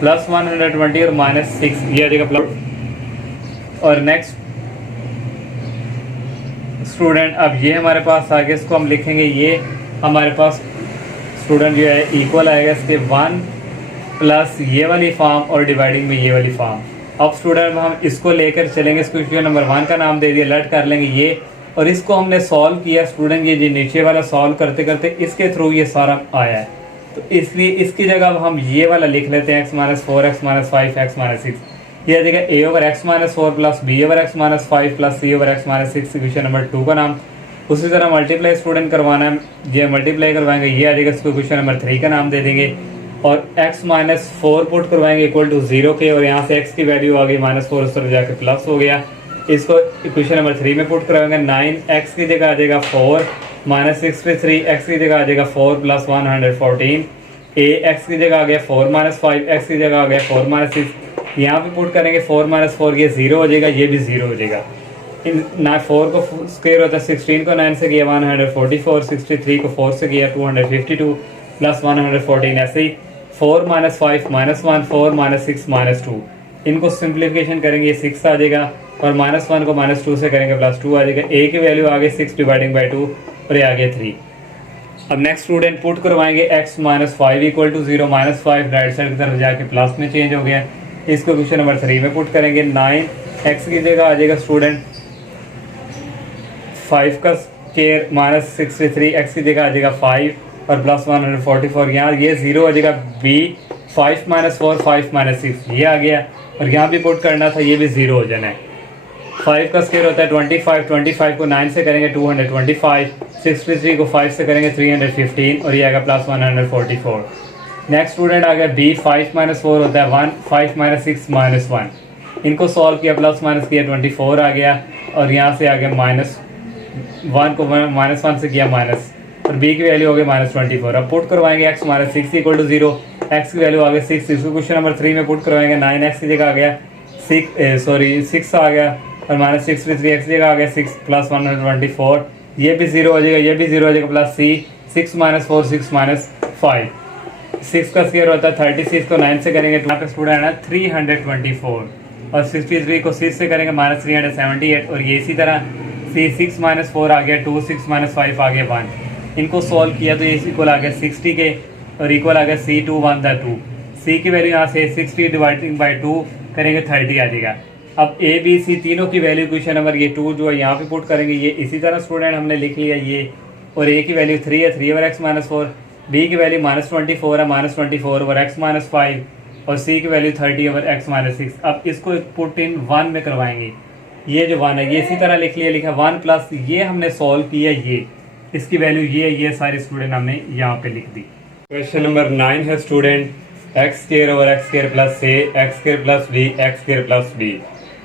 +120 और -6 ये आ जाएगा प्लस। और नेक्स्ट स्टूडेंट अब ये हमारे पास आगे इसको हम लिखेंगे, ये हमारे पास स्टूडेंट जो है इक्वल आएगा इसके 1 प्लस ये वाली फॉर्म और डिवाइडिंग में ये वाली फॉर्म। अब स्टूडेंट हम इसको लेकर चलेंगे, इसको क्वेश्चन नंबर 1 का नाम दे दिया, लर्ट कर लेंगे ये, और इसको हमने सॉल्व किया स्टूडेंट, ये जो नीचे वाला सॉल्व करते करते इसके थ्रू ये सारा आया है, तो इसलिए इसकी जगह अब हम ये वाला लिख लेते हैं x - 4 x - 5 x - 6। ये आ जाएगा a/x - 4 plus b/x - 5 plus c/x - 6 question number 2 का नाम। उसी तरह मल्टीप्लाई स्टूडेंट करवाना है, ये मल्टीप्लाई करवाएंगे, ये आ जाएगा, इसको क्वेश्चन नंबर 3 का नाम दे देंगे और x - 4 पुट करवाएंगे इक्वल टू 0 के, और यहाँ से x की वैल्यू आ गई -4 उस तरफ जाके प्लस हो गया, इसको क्वेश्चन नंबर 3 में पुट करवाएंगे। 9x की जगह आ जाएगा 4 -63 x की जगह आ जाएगा 4 + 114, x की जगह आ गया 4 - 5 x की जगह आ गया 4 - 6, यहाँ पे पुट करेंगे 4 - 4 ये 0 हो जाएगा, ये भी 0 हो जाएगा। इन 4 को स्क्वायर होता है, 16 को 9 से किया 144, 63 को 4 से किया 252 प्लस 114 ऐसे ही 4 - 5 -1 4 - 6 -2, इनको सिंप्लीफिकेशन करेंगे 6 आ जाएगा, और -1 को -2 से करेंगे +2 आ जाएगा। a की वैल्यू आ गई 6 डिवाइडिंग बाई 2 और ये आ गया 3। अब नेक्स्ट स्टूडेंट पुट करवाएंगे x - 5 = 0, -5 राइट साइड की तरफ जाके प्लस में चेंज हो गया। इसको क्वेश्चन नंबर 3 में पुट करेंगे। 9x की जगह आ जाएगा स्टूडेंट 5 का स्क्वायर -63, x की जगह आ जाएगा 5 और +144। यहाँ ये 0 आ जाएगा। b 5 - 4 5 - 6 ये आ गया और यहाँ भी पुट करना था, ये भी 0 हो जाना है। 5 का स्क्वायर होता है 25, 25 को 9 से करेंगे 225, 63 को 5 से करेंगे 315 और ये आएगा +144। नेक्स्ट स्टूडेंट आ गया b 5 - 4 होता है 1, 5 - 6 -1। इनको सॉल्व किया, प्लस माइनस किया 24 आ गया और यहाँ से आ गया -1 को -1 से किया माइनस और b की वैल्यू हो गई -24। अब पुट करवाएंगे x - 6 = 0, x की वैल्यू आ गई 6। इसको क्वेश्चन नंबर 3 में पुट करवाएंगे। 9x की जगह आ गया 6 आ गया और -63, x की जगह आ गया 6 +124। ये भी 0 हो जाएगा, ये भी 0 हो जाएगा। प्लस c 6 - 4 6 - 5, 6 का स्क्वायर होता है 36 को 9 से करेंगे यहाँ पे स्टूडेंट है 324 और 63 को 6 से करेंगे -378 और ये इसी तरह c 6 - 4 आ गया 2, 6 - 5 आ गया 1। इनको सॉल्व किया तो ये इक्वल आ गया 60 के और इक्वल आ गया c 2 1 था 2। c की वैल्यू यहाँ से 60 डिवाइडिंग बाई 2 करेंगे 30 आ जाएगा। अब a b c तीनों की वैल्यू क्वेश्चन नंबर ये 2 जो है यहाँ पे पुट करेंगे। ये इसी तरह स्टूडेंट हमने लिख लिया ये, और a की वैल्यू 3 है 3 ओवर x - 4, b की वैल्यू -24 है -24 ओवर x - 5 और c की वैल्यू 30 ओवर x - 6। अब इसको पुट इन 1 में करवाएंगे। ये जो 1 है ये इसी तरह लिख लिया, लिखा 1 प्लस ये हमने सॉल्व किया, ये इसकी वैल्यू ये सारी स्टूडेंट हमने यहाँ पे लिख दी। क्वेश्चन नंबर 9 है student x² over x² plus a x² plus b x² plus b।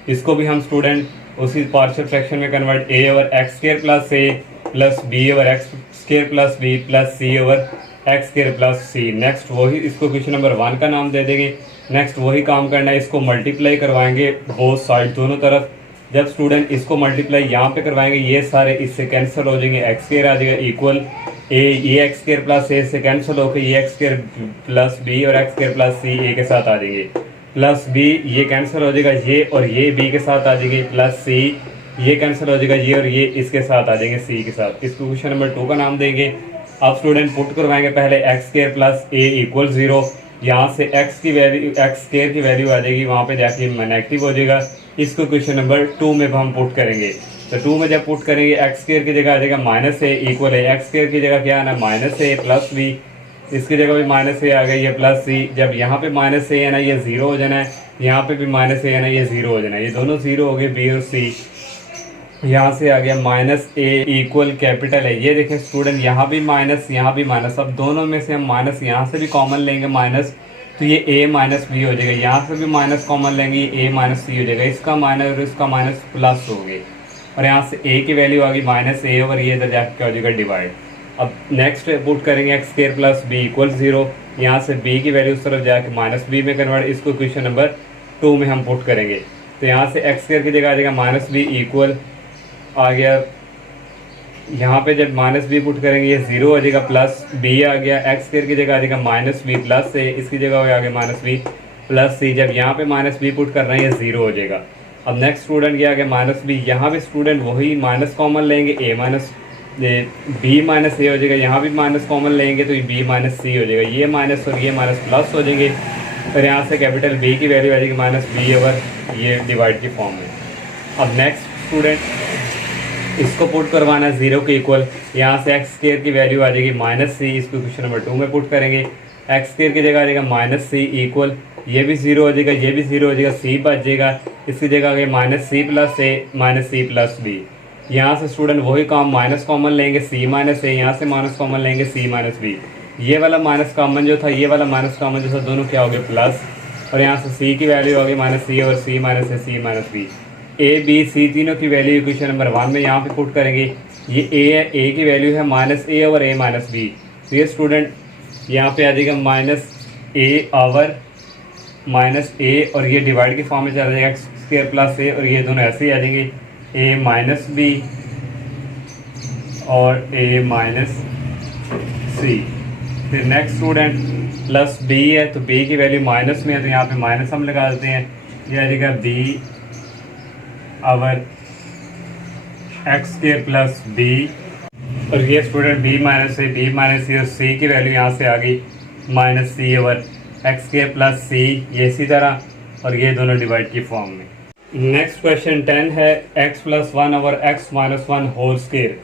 इसको भी हम स्टूडेंट उसी पार्शियल फ्रैक्शन में convert a over x² plus a plus b over x² plus b plus c over x² plus c। Next वही इसको question number 1 का नाम दे देंगे। नेक्स्ट वही काम करना है, इसको मल्टीप्लाई करवाएंगे बोथ साइड दोनों तरफ। जब स्टूडेंट इसको मल्टीप्लाई यहाँ पे करवाएंगे ये सारे इससे कैंसिल हो जाएंगे, x² आ जाएगा इक्वल a, ये x² प्लस a से कैंसिल होकर ये x² प्लस b और x² प्लस c a के साथ आ जाएंगे, प्लस b ये कैंसिल हो जाएगा ये और ये b के साथ आ जाएंगे, प्लस c ये कैंसिल हो जाएगा ये और ये इसके साथ आ जाएंगे c के साथ। इसको क्वेश्चन नंबर 2 का नाम देंगे। अब स्टूडेंट पुट करवाएंगे पहले x² प्लस a इक्वल 0। यहाँ से x की वैल्यू x² की वैल्यू आ जाएगी, वहाँ पे जाके नेगेटिव हो जाएगा। इसको क्वेश्चन नंबर 2 में हम पुट करेंगे। तो 2 में जब पुट करेंगे x² की जगह आ जाएगा -a इक्वल है x² की जगह क्या आना -a प्लस b, इसकी जगह भी -a आ गई है प्लस c। जब यहाँ पे -a है ना ये 0 हो जाना है, यहाँ पे भी -a है ना ये 0 हो जाना है, ये दोनों 0 हो गए b और c। यहाँ से आ गया -a इक्वल कैपिटल है। ये देखें स्टूडेंट यहाँ भी माइनस यहाँ भी माइनस, अब दोनों में से हम माइनस यहाँ से भी कॉमन लेंगे माइनस तो ये a माइनस बी हो जाएगा, यहाँ से भी माइनस कॉमन लेंगे ये a माइनस सी हो जाएगा, इसका माइनस और इसका माइनस प्लस हो गए और यहाँ से a की वैल्यू आ गई -a ओवर ये इधर जाकर क्या हो जाएगा डिवाइड। अब नेक्स्ट पुट करेंगे x² प्लस b इक्वल 0। यहाँ से b की वैल्यू उस तरफ जाके -b में कन्वर्ट, इसको क्वेश्चन नंबर 2 में हम पुट करेंगे। तो यहाँ से x² की जगह आ जाएगा -b इक्वल आ गया, यहाँ पे जब -b पुट करेंगे ये 0 हो जाएगा, प्लस b आ गया, x² की जगह आ जाएगा -b प्लस a, इसकी जगह आ गया -b प्लस c। जब यहाँ पे -b पुट कर रहे हैं ये 0 हो जाएगा। अब नेक्स्ट स्टूडेंट क्या आ गया -b, यहाँ भी स्टूडेंट वही माइनस कॉमन लेंगे a minus b minus a हो जाएगा, यहाँ भी माइनस कॉमन लेंगे तो b माइनस c हो जाएगा, ये माइनस और ये माइनस प्लस हो जाएंगे। फिर यहाँ से कैपिटल B की वैल्यू आ जाएगी -b ओवर ये डिवाइड की फॉर्म में। अब नेक्स्ट स्टूडेंट इसको पुट करवाना है 0 के इक्वल, यहाँ से x² की वैल्यू आ जाएगी -c, इसको क्वेश्चन नंबर 2 में पुट करेंगे। x² की जगह आ जाएगा -c इक्वल, ये भी 0 हो जाएगा, ये भी 0 हो जाएगा, c बच जाएगा, इसकी जगह आ गई -c plus a -c plus b। यहाँ से स्टूडेंट वही काम माइनस कॉमन लेंगे c माइनस a, यहाँ से माइनस कॉमन लेंगे c माइनस b, ये वाला माइनस कॉमन जो था ये वाला माइनस कॉमन जो था दोनों क्या हो गए प्लस, और यहाँ से c की वैल्यू आ गई -c और c minus a c minus b। a b c तीनों की वैल्यू क्वेश्चन नंबर 1 में यहाँ पे पुट करेंगे। ये a है, a की वैल्यू है -a over a minus b, तो ये स्टूडेंट यहाँ पे आ जाएगा -a ओवर -a और ये डिवाइड की फॉर्म में चला जाएगा x² प्लस a और ये दोनों ऐसे ही आ जाएंगे a माइनस b और a माइनस c। फिर नेक्स्ट स्टूडेंट प्लस b है तो b की वैल्यू माइनस में है तो यहाँ पे माइनस हम लगा देते हैं, ये आ जाएगा b over x square plus B, और ये स्टूडेंट बी माइनस सी और सी की वैल्यू यहाँ से आ गई माइनस सी ओवर एक्स स्क्वायर प्लस सी, ये इसी तरह, और ये दोनों डिवाइड की फॉर्म में। नेक्स्ट क्वेश्चन 10 है x plus one over x minus one whole square.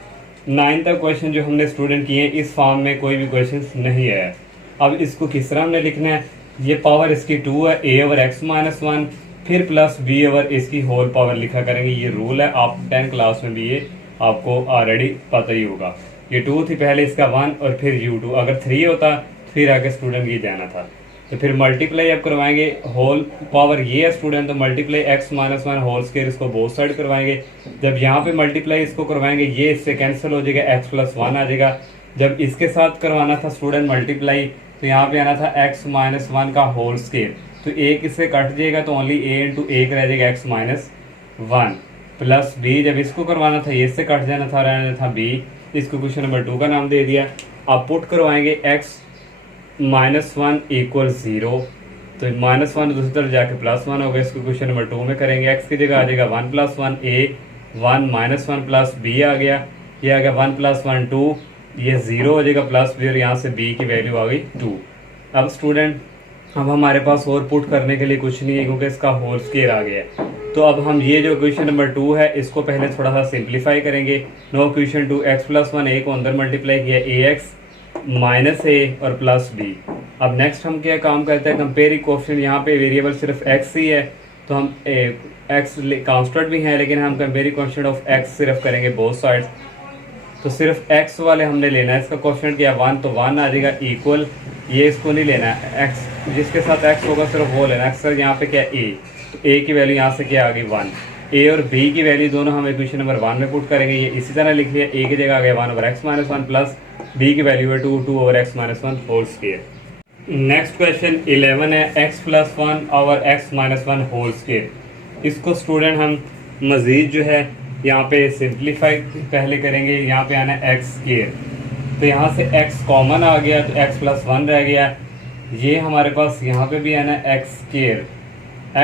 9 तक क्वेश्चन जो हमने स्टूडेंट किए हैं इस फॉर्म में कोई भी क्वेश्चन नहीं है। अब इसको किस तरह हमने लिखना है, ये पावर इसकी 2 है a over x minus one, फिर प्लस b ओवर इसकी होल पावर लिखा करेंगे। ये रूल है, आप 10 क्लास में भी ये आपको ऑलरेडी पता ही होगा। ये 2 थी पहले, इसका 1 और फिर u2, अगर 3 होता फिर आगे स्टूडेंट ये जाना था। तो फिर मल्टीप्लाई अब करवाएंगे, होल पावर ये है स्टूडेंट, तो multiply x minus one whole square, इसको बोथ साइड करवाएंगे। जब यहाँ पे मल्टीप्लाई इसको करवाएंगे ये इससे कैंसिल हो जाएगा, एक्स प्लस वन आ जाएगा। जब इसके साथ करवाना था स्टूडेंट मल्टीप्लाई, तो यहाँ पे आना था एक्स माइनस वन का होल स्क्वायर, तो एक इससे कट जाएगा तो ओनली ए इंटू एक रह जाएगा x minus one plus B. जब इसको करवाना था ये इससे कट जाना था, रहना था बी, इसको क्वेश्चन नंबर 2 का नाम दे दिया। अब पुट करवाएंगे एक्स माइनस वन इक्वल 0, तो माइनस वन दूसरी तरफ जाके प्लस वन हो गया, इसको क्वेश्चन नंबर 2 में करेंगे। एक्स की जगह आ जाएगा 1 प्लस वन ए, 1 माइनस वन प्लस बी आ गया, ये आ गया 1 प्लस वन 2, ये 0 हो जाएगा प्लस बी, और यहाँ से बी की वैल्यू आ गई 2। अब स्टूडेंट अब हमारे पास और पुट करने के लिए कुछ नहीं है क्योंकि इसका होल स्क्वायर आ गया है। तो अब हम ये जो क्वेश्चन नंबर 2 है इसको पहले थोड़ा सा सिंप्लीफाई करेंगे। No question 2 X plus one, A को अंदर मल्टीप्लाई किया, ए एक्स माइनस ए और प्लस बी। अब नेक्स्ट हम क्या काम करते हैं, कंपेयरिंग कोएफिशिएंट, यहाँ पे वेरिएबल सिर्फ एक्स ही है तो हम एक्स कांस्टेंट भी है, लेकिन हम कंपेयरिंग कोएफिशिएंट ऑफ एक्स सिर्फ करेंगे बोथ साइड्स। तो सिर्फ एक्स वाले हमने लेना है, इसका कोएफिशिएंट क्या 1, तो 1 आ जाएगा इक्वल, ये इसको नहीं लेना है, एक्स जिसके साथ एक्स होगा सिर्फ वो लेना है। एक्स यहाँ पे क्या ए, तो ए की वैल्यू यहाँ से क्या आ गई 1, ए और बी की वैल्यू दोनों हम इक्वेशन नंबर 1 में पुट करेंगे। ये इसी तरह लिख लिया, ए की जगह आ गया 1 over x minus one plus B की वैल्यू है 2 over x minus one whole square. Next question 11 है x plus one over x minus one whole square. इसको स्टूडेंट हम मज़ीद जो है यहाँ पे सिंप्लीफाई पहले करेंगे। यहाँ पे आना है एक्स स्क्वायर, तो यहाँ से एक्स कॉमन आ गया तो एक्स प्लस वन रह गया। ये हमारे पास यहाँ पे भी आना है एक्स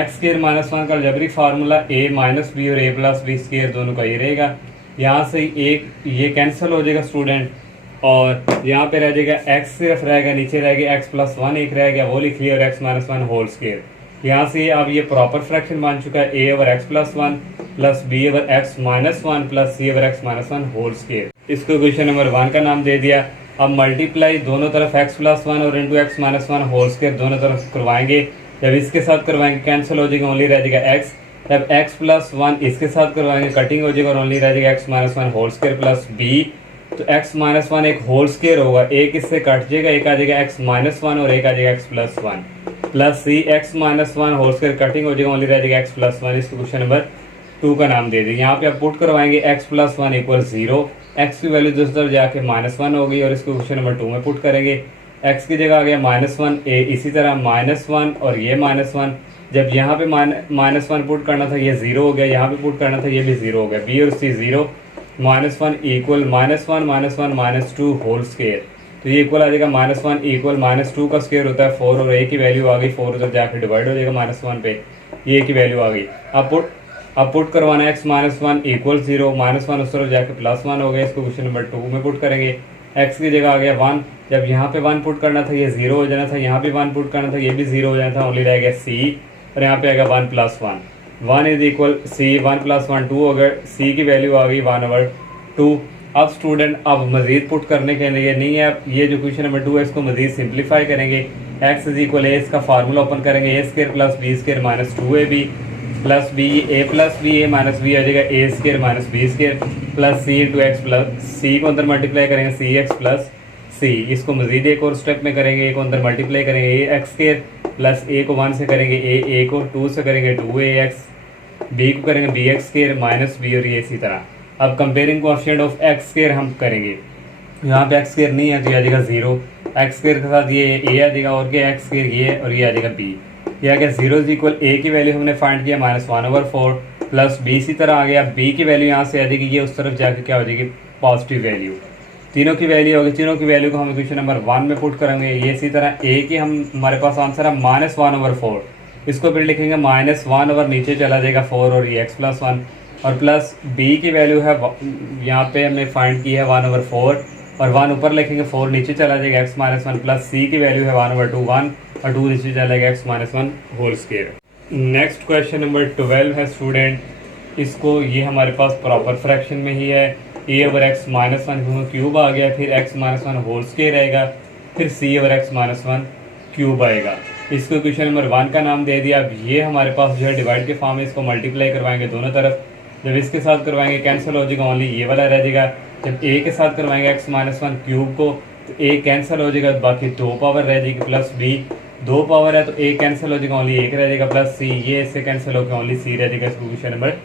स्क्वायर माइनस वन का अलजेब्रिक फार्मूला ए माइनस बी और ए प्लस बी स्क्वायर दोनों का ये रहेगा। यहाँ से एक ये कैंसिल हो जाएगा स्टूडेंट, और यहाँ पे रह जाएगा एक्स सिर्फ रहेगा, नीचे रह गया एक्स प्लस वन एक रह गया, वो लिख लिया, और X minus one whole square. यहाँ से अब ये प्रॉपर फ्रैक्शन बन चुका है, A over X plus one plus B over x minus one plus C over x minus one whole square. इसको क्वेश्चन नंबर 1 का नाम दे दिया। अब मल्टीप्लाई दोनों तरफ एक्स प्लस वन और into X minus one whole square दोनों तरफ करवाएंगे। जब इसके साथ करवाएंगे कैंसिल हो जाएगा, ओनली रह जाएगा एक्स। जब एक्स प्लस वन इसके साथ करवाएंगे कटिंग हो जाएगा, और ओनली रह जाएगा x minus one whole square plus B. तो एक्स माइनस वन एक होल स्क्वायर होगा, एक इससे कट जाएगा, एक आ जाएगा एक्स माइनस वन और एक आ जाएगा X plus one plus C X minus one whole square cutting हो जाएगा, ओनली रह जाएगा एक्स प्लस वन। इसको क्वेश्चन नंबर 2 का नाम दे देंगे। यहाँ पे आप पुट करवाएंगे x plus one equal 0, x की वैल्यू दूसरी तरफ जाके माइनस वन हो गई, और इसको क्वेश्चन नंबर 2 में पुट करेंगे। एक्स की जगह आ गया माइनस वन, ए इसी तरह माइनस वन और ये माइनस वन। जब यहाँ पे माइनस वन पुट करना था ये 0 हो गया, यहाँ पे पुट करना था ये भी 0 हो गया, बी और C 0, minus one equal minus one minus two whole square. तो ये इक्वल आ जाएगा minus one equal minus two का स्क्वायर होता है 4, और ए की वैल्यू आ गई 4 उधर जाके डिवाइड हो जाएगा माइनस वन पे, ये की वैल्यू आ गई। अब पुट करवाना है x minus one equal 0, minus one उस तरफ जाके प्लस वन हो गया, इसको क्वेश्चन नंबर 2 में पुट करेंगे। एक्स की जगह आ गया 1, जब यहाँ पे 1 पुट करना था ये 0 हो जाना था, यहाँ पे 1 पुट करना था ये भी 0 हो जाना था, ओनली रह गया सी, और यहाँ पे आएगा 1 plus one, 1 is equal C, 1 plus one 2 हो गया, सी की वैल्यू आ गई 1 ओवर 2। अब स्टूडेंट अब मजीद पुट करने के लिए नहीं है, ये जो क्वेश्चन नंबर 2 है इसको मजीद सिंप्लीफाई करेंगे। एक्स इज इक्वल ए, इसका फार्मूला ओपन करेंगे, A square plus B square minus 2ab plus B, A plus B A minus B आ जाएगा, A square minus B square plus C into X plus C को अंदर multiply करेंगे सी x plus सी। इसको मजीद एक और step में करेंगे, ए को अंदर मल्टीप्लाई करेंगे ए एक्स स्क्वायर प्लस ए को 1 से करेंगे ए को 2 से करेंगे 2ax, बी को करेंगे B x square minus B, और ये इसी तरह। अब comparing coefficient of x square हम करेंगे, यहाँ पे एक्स स्क्वायर नहीं है तो ये आ जाएगा 0, एक्स स्क्वायर के साथ ये ए आ जाएगा, और क्या एक्स स्क्वायर ये, और ये आ जाएगा बी। ये आ गया 0 इज इक्वल ए की वैल्यू हमने फाइंड किया -1 ओवर 4 प्लस बी इसी तरह आ गया, बी की वैल्यू यहाँ से आ जाएगी, ये उस तरफ जाके क्या हो जाएगी पॉजिटिव वैल्यू, तीनों की वैल्यू होगी। तीनों की वैल्यू को हम इक्वेशन नंबर 1 में पुट करेंगे। ये इसी तरह ए की हमारे पास आंसर है -1 ओवर 4, इसको फिर लिखेंगे -1 ओवर नीचे चला जाएगा 4 और ये x प्लस वन, और प्लस बी की वैल्यू है यहाँ पे हमने फाइंड की है 1/4 और 1 ऊपर लिखेंगे 4 नीचे चला जाएगा x माइनस 1 प्लस सी की वैल्यू है 1/2 1 और 2 नीचे चला जाएगा x minus 1 whole square. Next question number 12 है स्टूडेंट, इसको ये हमारे पास प्रॉपर फ्रैक्शन में ही है a/x माइनस 1 क्यूब आ गया, फिर x माइनस 1 होल स्क्वायर आएगा, फिर c/x माइनस 1 क्यूब आएगा। इसको क्वेश्चन नंबर 1 का नाम दे दिया। अब ये हमारे पास जो है डिवाइड के फॉर्म में इसको मल्टीप्लाई करवाएंगे दोनों तरफ। जब इसके साथ करवाएंगे कैंसिल हो जाएगा, ओनली ये वाला रह जाएगा। जब a के साथ करवाएंगे x माइनस 1 क्यूब को तो a कैंसिल हो जाएगा, बाकी 2 पावर रह जाएगी, प्लस b 2 पावर है तो a कैंसिल हो जाएगा, ओनली 1 रह जाएगा, प्लस c ये इससे कैंसिल होकर ओनली c रह जाएगा। इसको क्वेश्चन नंबर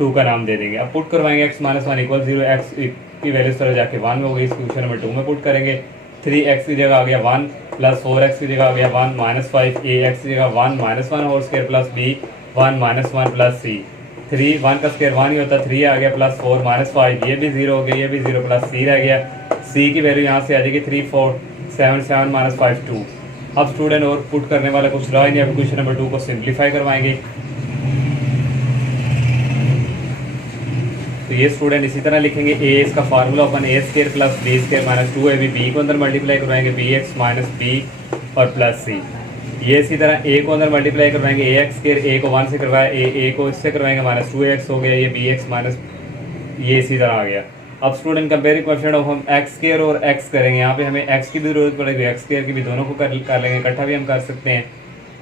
2 का नाम दे देंगे। अब पुट करवाएंगे x माइनस 1 इक्वल 0, x की वैल्यू इस तरह जाके 1 में हो गई। इस क्वेश्चन नंबर 2 में पुट करेंगे 3x की जगह आ गया 1 प्लस 4x की जगह आ गया 1 माइनस 5, ax की जगह 1 minus 1 whole square plus b 1 minus 1 plus c 3 1 का स्क्वायर 1 ही होता, 3 आ गया प्लस 4 माइनस 5 ये भी 0 हो गया, ये भी 0 प्लस c रह गया। c की वैल्यू यहाँ से आ जाएगी 3 4 7 7 माइनस 5 2। अब स्टूडेंट और पुट करने वाला कुछ रहा ही नहीं। अब क्वेश्चन नंबर 2 को सिंप्लीफाई करवाएंगे। तो ये स्टूडेंट इसी तरह लिखेंगे a इसका formula open a square plus b square minus 2ab, b को अंदर मल्टीप्लाई करवाएंगे bx माइनस b और प्लस c। ये इसी तरह a को अंदर मल्टीप्लाई करवाएंगे ax स्क्वायर, a को 1 से करवाया a को इससे करवाएंगे माइनस 2x हो गया, ये bx माइनस ये इसी तरह आ गया। अब स्टूडेंट कंपेयरिंग क्वेश्चन ऑफ हम x स्क्वायर और x करेंगे। यहाँ पे हमें x की भी जरूरत पड़ेगी, x स्क्वायर की भी, दोनों को कर लेंगे, इकट्ठा भी हम कर सकते हैं।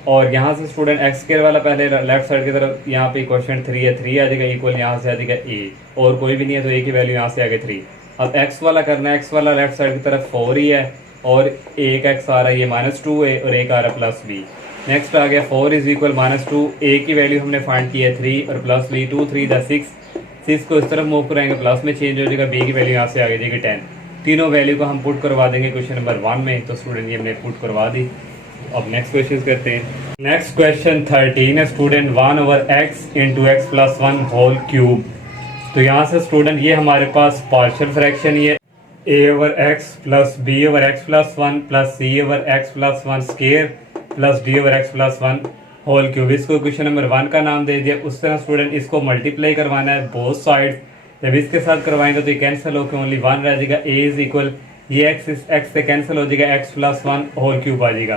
और यहाँ से स्टूडेंट x स्क्वायर वाला पहले लेफ्ट साइड की तरफ, यहाँ पे क्वेश्चन 3 है, 3 आ जाएगा इक्वल, यहाँ से आ जाएगा a और कोई भी नहीं है तो a की वैल्यू यहाँ से आ गई 3। अब x वाला करना है, x वाला लेफ्ट साइड की तरफ 4 ही है और एक x आ रहा है, ये -2 है और एक आ रहा है प्लस b। नेक्स्ट आ गया 4 इज इक्वल -2, a की वैल्यू हमने फाइंड की है 3 और प्लस b 2 3 द 6 को इस तरफ मूव कराएंगे, प्लस में चेंज हो जाएगा, b की वैल्यू यहाँ से आ जाएगी 10। तीनों वैल्यू को हम पुट करवा देंगे क्वेश्चन नंबर 1 में। तो स्टूडेंट ये हमने पुट करवा दी। अब नेक्स्ट क्वेश्चन करते हैं। नेक्स्ट क्वेश्चन 13 है student 1/x into x plus 1 whole cube. तो यहाँ से स्टूडेंट ये हमारे पास पार्शियल फ्रैक्शन ये a/x plus b/x plus 1 plus c/x plus 1 square plus d/x plus 1 whole cube. इसको क्वेश्चन नंबर 1 का नाम दे दिया। उस तरह स्टूडेंट इसको मल्टीप्लाई करवाना है बोथ साइड। जब इसके साथ करवाएंगे तो ये कैंसिल होकर ओनली 1 रह जाएगा, a इज इक्वल ये x से कैंसिल हो जाएगा, x प्लस 1 होल क्यूब आ जाएगा,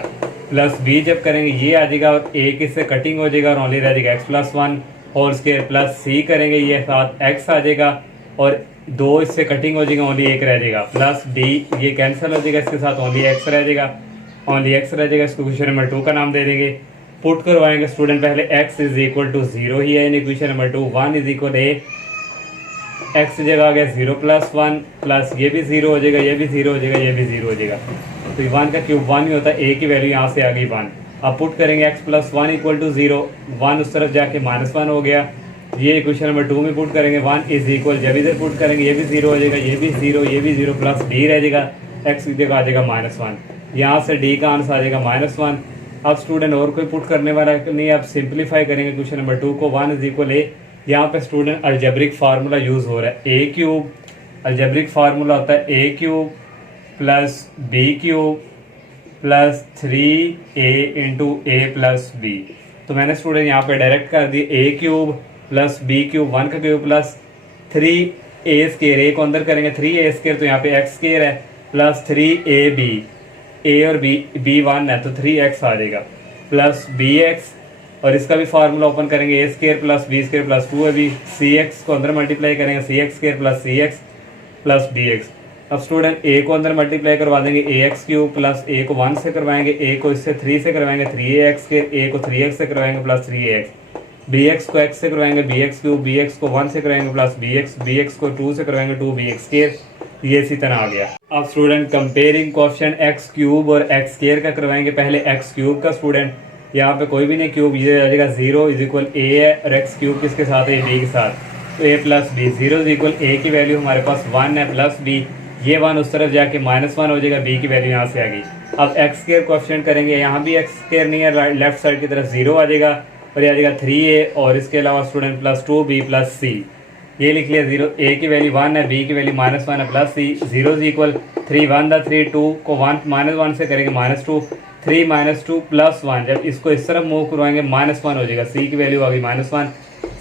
प्लस b जब करेंगे ये आ जाएगा और a किससे कटिंग हो जाएगा और ओनली रह जाएगा x plus 1 whole square, plus c करेंगे ये साथ x आ जाएगा और 2 इससे कटिंग हो जाएगा, ओनली 1 रह जाएगा, प्लस d ये कैंसिल हो जाएगा, इसके साथ ओनली x रह जाएगा, ओनली x रह जाएगा। इसको क्वेश्चन नंबर 2 का नाम दे देंगे। पुट करवाएंगे स्टूडेंट पहले x इज इक्वल टू 0 ही है, यानी question number 2 1 is equal a x की जगह आ गया 0 प्लस 1 प्लस ये भी 0 हो जाएगा, ये भी 0 हो जाएगा, ये भी 0 हो जाएगा। तो 1 का क्यूब 1 ही होता है, a की वैल्यू यहाँ से आ गई 1। अब पुट करेंगे x प्लस 1 इक्वल टू 0, 1 उस तरफ जाके -1 हो गया। ये क्वेश्चन नंबर 2 में पुट करेंगे 1 इज इक्वल, जब इधर पुट करेंगे ये भी 0 हो जाएगा, ये भी 0, ये भी 0 प्लस d रह जाएगा, x की जगह आ जाएगा -1, यहाँ से d का आंसर आ जाएगा -1। अब स्टूडेंट और कोई पुट करने वाला नहीं, अब सिंप्लीफाई करेंगे क्वेश्चन नंबर 2 को। 1 इज इक्वल a, यहाँ पे स्टूडेंट अलजेब्रिक फार्मूला यूज हो रहा है, a क्यूब अलजेब्रिक फार्मूला होता है a cube plus b cube plus 3a into a plus b। तो मैंने स्टूडेंट यहाँ पे डायरेक्ट कर दी a cube plus b cube 1 का cube plus 3a square, a को अंदर करेंगे 3a स्क्वायर तो यहाँ पे x स्क्वायर है प्लस 3ab, a और b 1 है तो 3x आ जाएगा, प्लस bx और इसका भी फार्मूला ओपन करेंगे a square plus b square plus 2ab, cx को अंदर मल्टीप्लाई करेंगे cx square plus cx plus dx। अब स्टूडेंट a को अंदर मल्टीप्लाई करवा देंगे ax क्यूब प्लस a को 1 से करवाएंगे, a को इससे 3 से करवाएंगे 3ax स्क्वायर, a को 3x से करवाएंगे प्लस 3ax, bx को x से करवाएंगे bx क्यूब, bx को 1 से कराएंगे प्लस bx को 2 से करवाएंगे 2bx स्क्वायर, ये इसी तरह आ गया। अब student comparing question x cube और x स्क्वायर का करवाएंगे। पहले x क्यूब का स्टूडेंट यहाँ पे कोई भी नहीं क्यूब, ये आ जाएगा 0 इज इक्वल a है और x क्यूब किसके साथ है, b के साथ, तो a plus b, 0 is equal a की वैल्यू हमारे पास 1 है प्लस b, ये 1 उस तरफ जाके -1 हो जाएगा, b की वैल्यू यहाँ से आ गई। अब x स्क्वायर क्वेश्चन करेंगे, यहाँ भी x स्क्वायर नहीं है, लेफ्ट साइड की तरफ 0 आ जाएगा और ये आ जाएगा 3a और इसके अलावा student plus 2b plus c, ये लिख लिया 0, a की वैल्यू 1 है, b की वैल्यू -1 है plus c, 0 is equal 3 1 the 3 2 को 1 से करेंगे -2, 3 2 प्लस 1, जब इसको इस तरफ मूव करवाएंगे -1 हो जाएगा, c की वैल्यू आ गई -1,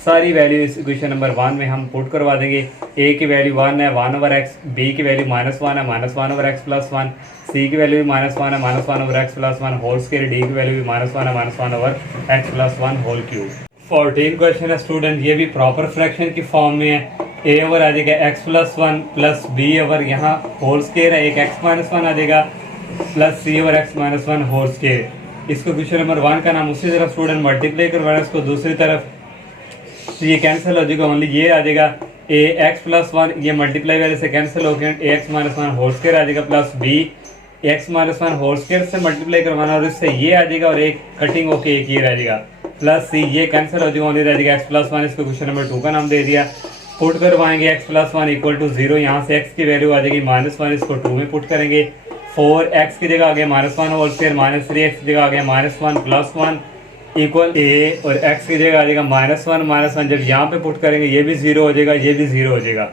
सारी वैल्यू इस इक्वेशन नंबर 1 में हम पुट करवा देंगे। ए की वैल्यू 1 है, 1/x, बी की वैल्यू -1 है, -1/x + 1, सी की वैल्यू भी -1 है, -1/x + 1 होल स्क्वायर, डी की वैल्यू भी -1 है, -1/x + 1 होल क्यूब। 14 क्वेश्चन है स्टूडेंट, ये भी प्रॉपर फ्रैक्शन की फॉर्म में है। a ओवर आ जाएगा x + 1 प्लस b ओवर यहाँ होल स्क्वायर है, एक x - 1 आ जाएगा plus c over x - 1 whole square. इसको क्वेश्चन नंबर 1 का नाम। उसी तरफ स्टूडेंट मल्टीप्लाई करवाना इसको दूसरी तरफ, तो ये कैंसिल हो जाएगा, ओनली ये आ जाएगा ax + 1, ये मल्टीप्लाई वाले से कैंसिल हो गया, ax - 1 होल स्क्वायर आ जाएगा plus b x - 1 whole square से मल्टीप्लाई करवाना और इससे ये आ जाएगा और एक कटिंग होके एक ये रह जाएगा प्लस c, ये कैंसिल हो जाएगा, ओनली रह जाएगा x + 1। इसको क्वेश्चन नंबर 2 का नाम दे दिया। पुट करवाएंगे x + 1 = 0, यहाँ से x की वैल्यू आ जाएगी -1, इसको 2 में पुट करेंगे। 4x की जगह आ गया -1 होल स्क्वायर, -3x की जगह आ गया -1 + 1 इक्वल a, और x की जगह आ जाएगा -1 जब यहाँ पे पुट करेंगे ये भी 0 हो जाएगा, ये भी 0 हो जाएगा।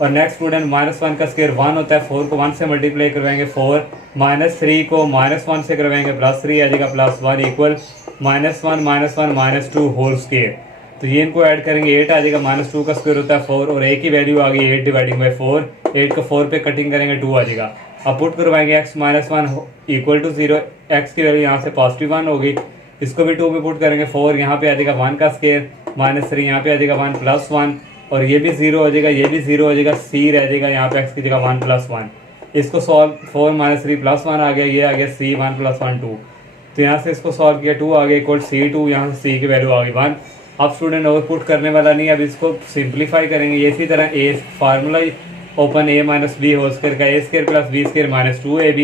और नेक्स्ट स्टूडेंट -1 का स्क्वायर 1 होता है, 4 को 1 से मल्टीप्लाई करवाएंगे, 4 -3 को -1 से करवाएंगे +3 आ जाएगा +1 इक्वल -1 - 2 होल स्क्वायर। तो ये इनको ऐड करेंगे, 8 आ जाएगा, -2 का स्क्वायर होता है 4 और a की वैल्यू आ गई 8/4, 8 को 4 पे कटिंग करेंगे 2 आ जाएगा। अब पुट करवाएंगे x - 1 = 0, x की वैल्यू यहाँ से +1 होगी, इसको भी 2 में पुट करेंगे, 4 यहाँ पे आ जाएगा 1 का स्क्वायर, -3 यहाँ पे आ जाएगा 1 + 1 और ये भी 0 हो जाएगा, ये भी 0 हो जाएगा, c रह जाएगा यहाँ पे x की जगह 1 + 1। इसको सॉल्व, 4 - 3 + 1 आ गया, ये आ गया c 1 + 1 2, तो यहाँ से इसको सॉल्व किया 2 आ गया इक्वल c2, यहाँ से c की वैल्यू आ गई 1। अब स्टूडेंट और पुट करने वाला नहीं, अब इसको सिंप्लीफाई करेंगे। ये इसी तरह a formula open a - b whole square का a² + b² - 2ab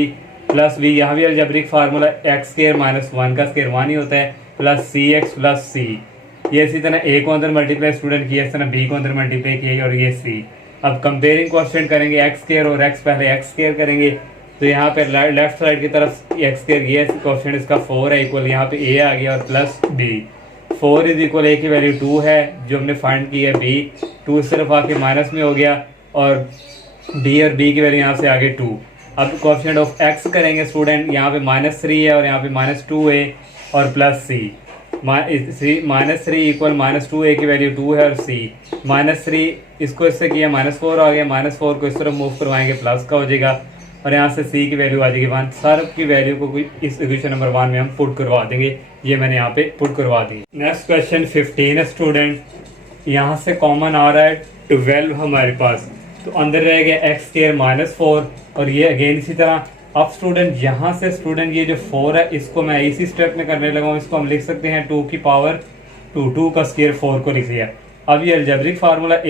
plus b, यहाँ भी अलजेब्रिक फार्मूला x² - 1 का स्क्वायर 1 ही होता है प्लस cx + c। ये इसी तरह a को अंदर मल्टीप्लाई स्टूडेंट किया, इस तरह b को अंदर मल्टीप्लाई किया और ये c। अब कंपेयरिंग क्वेश्चन करेंगे x² और x, पहले x² करेंगे, तो यहाँ पे लेफ्ट साइड की तरफ x², ये क्वेश्चन इसका 4 है इक्वल, यहाँ पे a आ गया और प्लस b। 4 = a की वैल्यू 2 है जो हमने फाइंड की है, b 2 सिर्फ आके माइनस में हो गया और d और b की वैल्यू यहाँ से आगे 2। अब कोएफिशिएंट ऑफ x करेंगे स्टूडेंट, यहाँ पे -3 है और यहाँ पे -2 है और प्लस c। -3 = -2a की वैल्यू 2 है और c -3, इसको इससे किया -4 आ गया, -4 को इस तरफ मूव करवाएंगे प्लस का हो जाएगा और यहाँ से c की वैल्यू आ जाएगी 1। सब की वैल्यू को इस इक्वेशन नंबर 1 में हम पुट करवा देंगे, ये मैंने यहाँ पे पुट करवा दी। नेक्स्ट क्वेश्चन 15 है स्टूडेंट, यहाँ से कॉमन आ रहा है 12 हमारे पास, तो अंदर रह गया x² - 4 और ये अगेन इसी तरह। अब स्टूडेंट यहाँ से स्टूडेंट ये जो 4 है इसको मैं इसी स्टेप में करने लगा हूँ, इसको हम लिख सकते हैं 2 की पावर 2 का स्क्वायर 4 को लिख लिया। अब ये अलजेब्रिक फार्मूला a²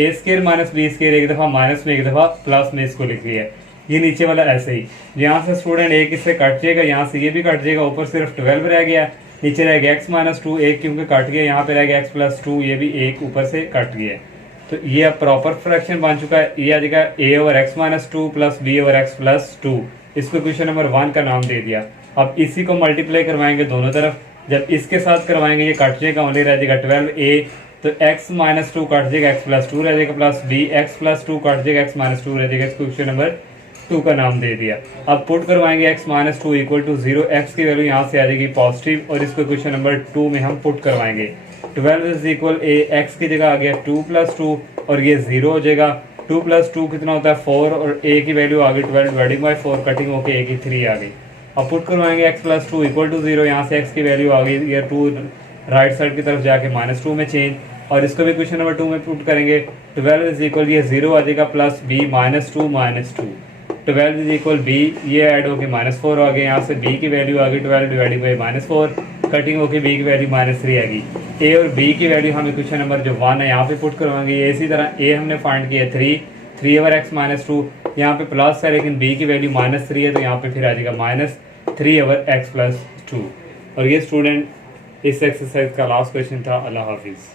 - b² एक दफ़ा माइनस में एक दफ़ा प्लस में इसको लिख लिया। ये नीचे वाला ऐसे ही, यहाँ से स्टूडेंट एक इससे कट जाएगा, यहाँ से ये भी कट जाएगा, ऊपर सिर्फ 12 रह गया, नीचे रह गया x - 2, एक क्योंकि कट गया, यहाँ पे रह गया x + 2, ये भी एक ऊपर से कट गया। तो ये अब प्रॉपर फ्रैक्शन बन चुका है। ये आ जाएगा a/x - 2 प्लस b/x + 2, इसको क्वेश्चन नंबर 1 का नाम दे दिया। अब इसी को मल्टीप्लाई करवाएंगे दोनों तरफ, जब इसके साथ करवाएंगे ये कट जाएगा, ओनली रह जाएगा 12a, तो x - 2 कट जाएगा, x + 2 रह जाएगा प्लस b, x + 2 कट जाएगा, x - 2 रह जाएगा, इसको क्वेश्चन नंबर 2 का नाम दे दिया। अब पुट करवाएंगे x - 2 = 0, x की वैल्यू यहाँ से आ जाएगी पॉजिटिव और इसको क्वेश्चन नंबर 2 में हम पुट करवाएंगे। 12 = a, x की जगह आ गया 2 + 2 और ये 0 हो जाएगा। 2 + 2 कितना होता है 4 और a की वैल्यू आ गई 12/4, कटिंग होके a की 3 आ गई। अब पुट करवाएंगे x + 2 = 0, यहाँ से x की वैल्यू आ गई, ये 2 राइट साइड की तरफ जाके -2 में चेंज और इसको भी क्वेश्चन नंबर 2 में पुट करेंगे। 12 ये 0 आ जाएगा प्लस b -2 -2, 12 b, ये ऐड होके -4 आ गया, यहाँ से b की वैल्यू आ गई 12/4, कटिंग होके b की वैल्यू -3 आ गई। a और b की वैल्यू हम इक्वेशन नंबर जो 1 है यहाँ पे पुट करवाएंगे। ये इसी तरह a हमने फाइंड किया 3/x - 2, यहाँ पे प्लस है लेकिन b की वैल्यू -3 है, तो यहाँ पे फिर आ जाएगा -3/x + 2। और ये स्टूडेंट इस एक्सरसाइज का लास्ट क्वेश्चन था। अल्लाह हाफिज़।